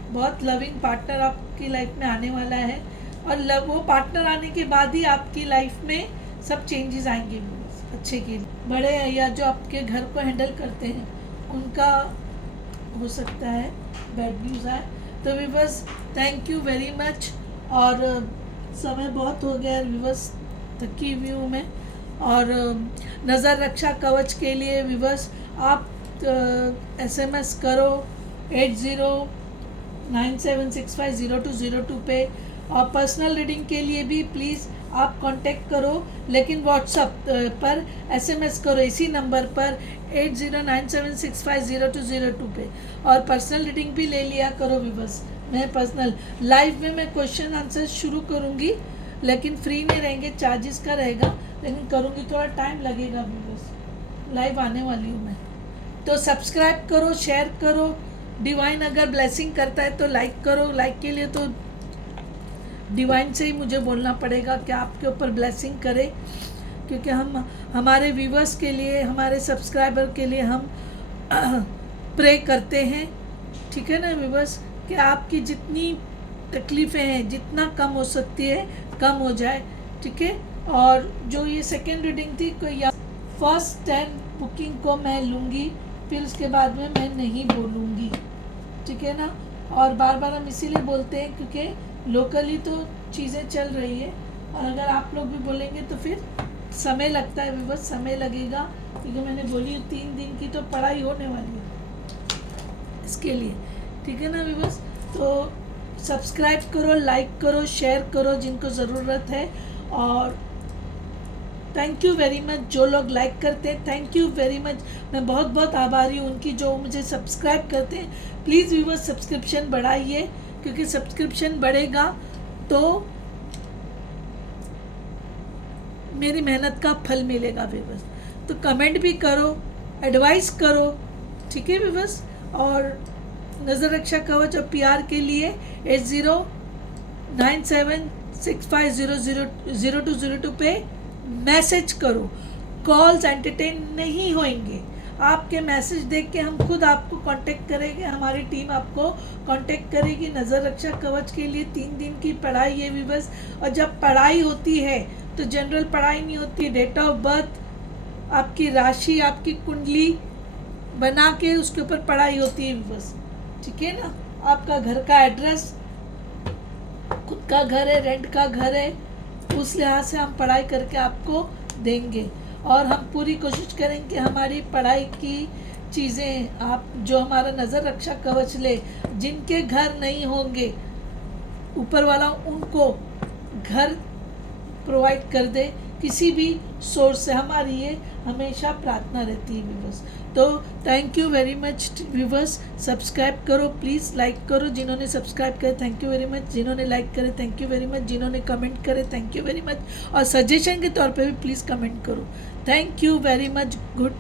बहुत लविंग पार्टनर आपकी लाइफ में आने वाला है, और वो पार्टनर आने के बाद ही आपकी लाइफ में सब चेंजेस आएंगे अच्छे के लिए। बड़े या जो आपके घर को हैंडल करते हैं उनका हो सकता है बैड न्यूज़ आए। तो weavers thank you very much, और समय बहुत हो गया विवर्स, थकी हुई हूँ मैं। और नज़र रक्षा कवच के लिए विवर्स आप SMS करो 8097650202 पे, और पर्सनल रीडिंग के लिए भी प्लीज़ आप कांटेक्ट करो, लेकिन व्हाट्सएप पर SMS करो इसी नंबर पर 8097650202 पे। और पर्सनल रीडिंग भी ले लिया करो विवर्स। मैं पर्सनल लाइव में मैं क्वेश्चन आंसर शुरू करूँगी, लेकिन फ्री में रहेंगे, चार्जेस का रहेगा, लेकिन करूँगी, थोड़ा टाइम लगेगा विवर्स, लाइव आने वाली हूँ मैं। तो सब्सक्राइब करो, शेयर करो। डिवाइन अगर ब्लेसिंग करता है तो लाइक करो। लाइक के लिए तो डिवाइन से ही मुझे बोलना पड़ेगा कि आपके ऊपर ब्लेसिंग करे, क्योंकि हम हमारे व्यूवर्स के लिए, हमारे सब्सक्राइबर के लिए हम प्रे करते हैं, ठीक है ना व्यूवर्स? कि आपकी जितनी तकलीफ़ें हैं, जितना कम हो सकती है कम हो जाए, ठीक है? और जो ये सेकेंड रीडिंग थी, कोई फर्स्ट 10 बुकिंग को मैं लूँगी, फिर उसके बाद में मैं नहीं बोलूँगी, ठीक है ना? और बार बार हम इसीलिए बोलते हैं क्योंकि लोकली तो चीज़ें चल रही है, और अगर आप लोग भी बोलेंगे तो फिर समय लगता है विवश, समय लगेगा, क्योंकि मैंने बोली 3 दिन की तो पढ़ाई होने वाली है इसके लिए, ठीक है ना विवश। तो सब्सक्राइब करो, लाइक करो, शेयर करो जिनको ज़रूरत है। और थैंक यू वेरी मच जो लोग लाइक करते हैं, थैंक यू वेरी मच। मैं बहुत बहुत आभारी हूँ उनकी जो मुझे सब्सक्राइब करते हैं। प्लीज़ व्यूअर्स सब्सक्रिप्शन बढ़ाइए, क्योंकि सब्सक्रिप्शन बढ़ेगा तो मेरी मेहनत का फल मिलेगा व्यूअर्स। तो कमेंट भी करो, एडवाइस करो, ठीक है व्यूअर्स। और नज़र रक्षा कवच और PR के लिए 809765000202 पे मैसेज करो। कॉल्स एंटरटेन नहीं होंगे, आपके मैसेज देख के हम खुद आपको कांटेक्ट करेंगे, हमारी टीम आपको कांटेक्ट करेगी। नज़र रक्षा कवच के लिए 3 दिन की पढ़ाई है व्यूअर्स। और जब पढ़ाई होती है तो जनरल पढ़ाई नहीं होती, डेट ऑफ बर्थ, आपकी राशि, आपकी कुंडली बना के उसके ऊपर पढ़ाई होती है व्यूअर्स, ठीक है ना। आपका घर का एड्रेस, खुद का घर है, रेंट का घर है, उस लिहाज से हम पढ़ाई करके आपको देंगे। और हम पूरी कोशिश करेंगे हमारी पढ़ाई की चीज़ें आप जो हमारा नज़र रक्षा कवच ले, जिनके घर नहीं होंगे ऊपर वाला उनको घर प्रोवाइड कर दे किसी भी सोर्स से। हमारी ये हमेशा प्रार्थना रहती है व्यूवर्स। तो thank you very much viewers. Subscribe करो प्लीज़, लाइक करो, जिन्होंने सब्सक्राइब करे थैंक यू वेरी मच, जिन्होंने लाइक करे थैंक यू वेरी मच, जिन्होंने कमेंट करे थैंक यू वेरी मच, और सजेशन के तौर पे भी प्लीज़ कमेंट करो। Thank you very much, good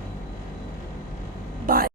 bye.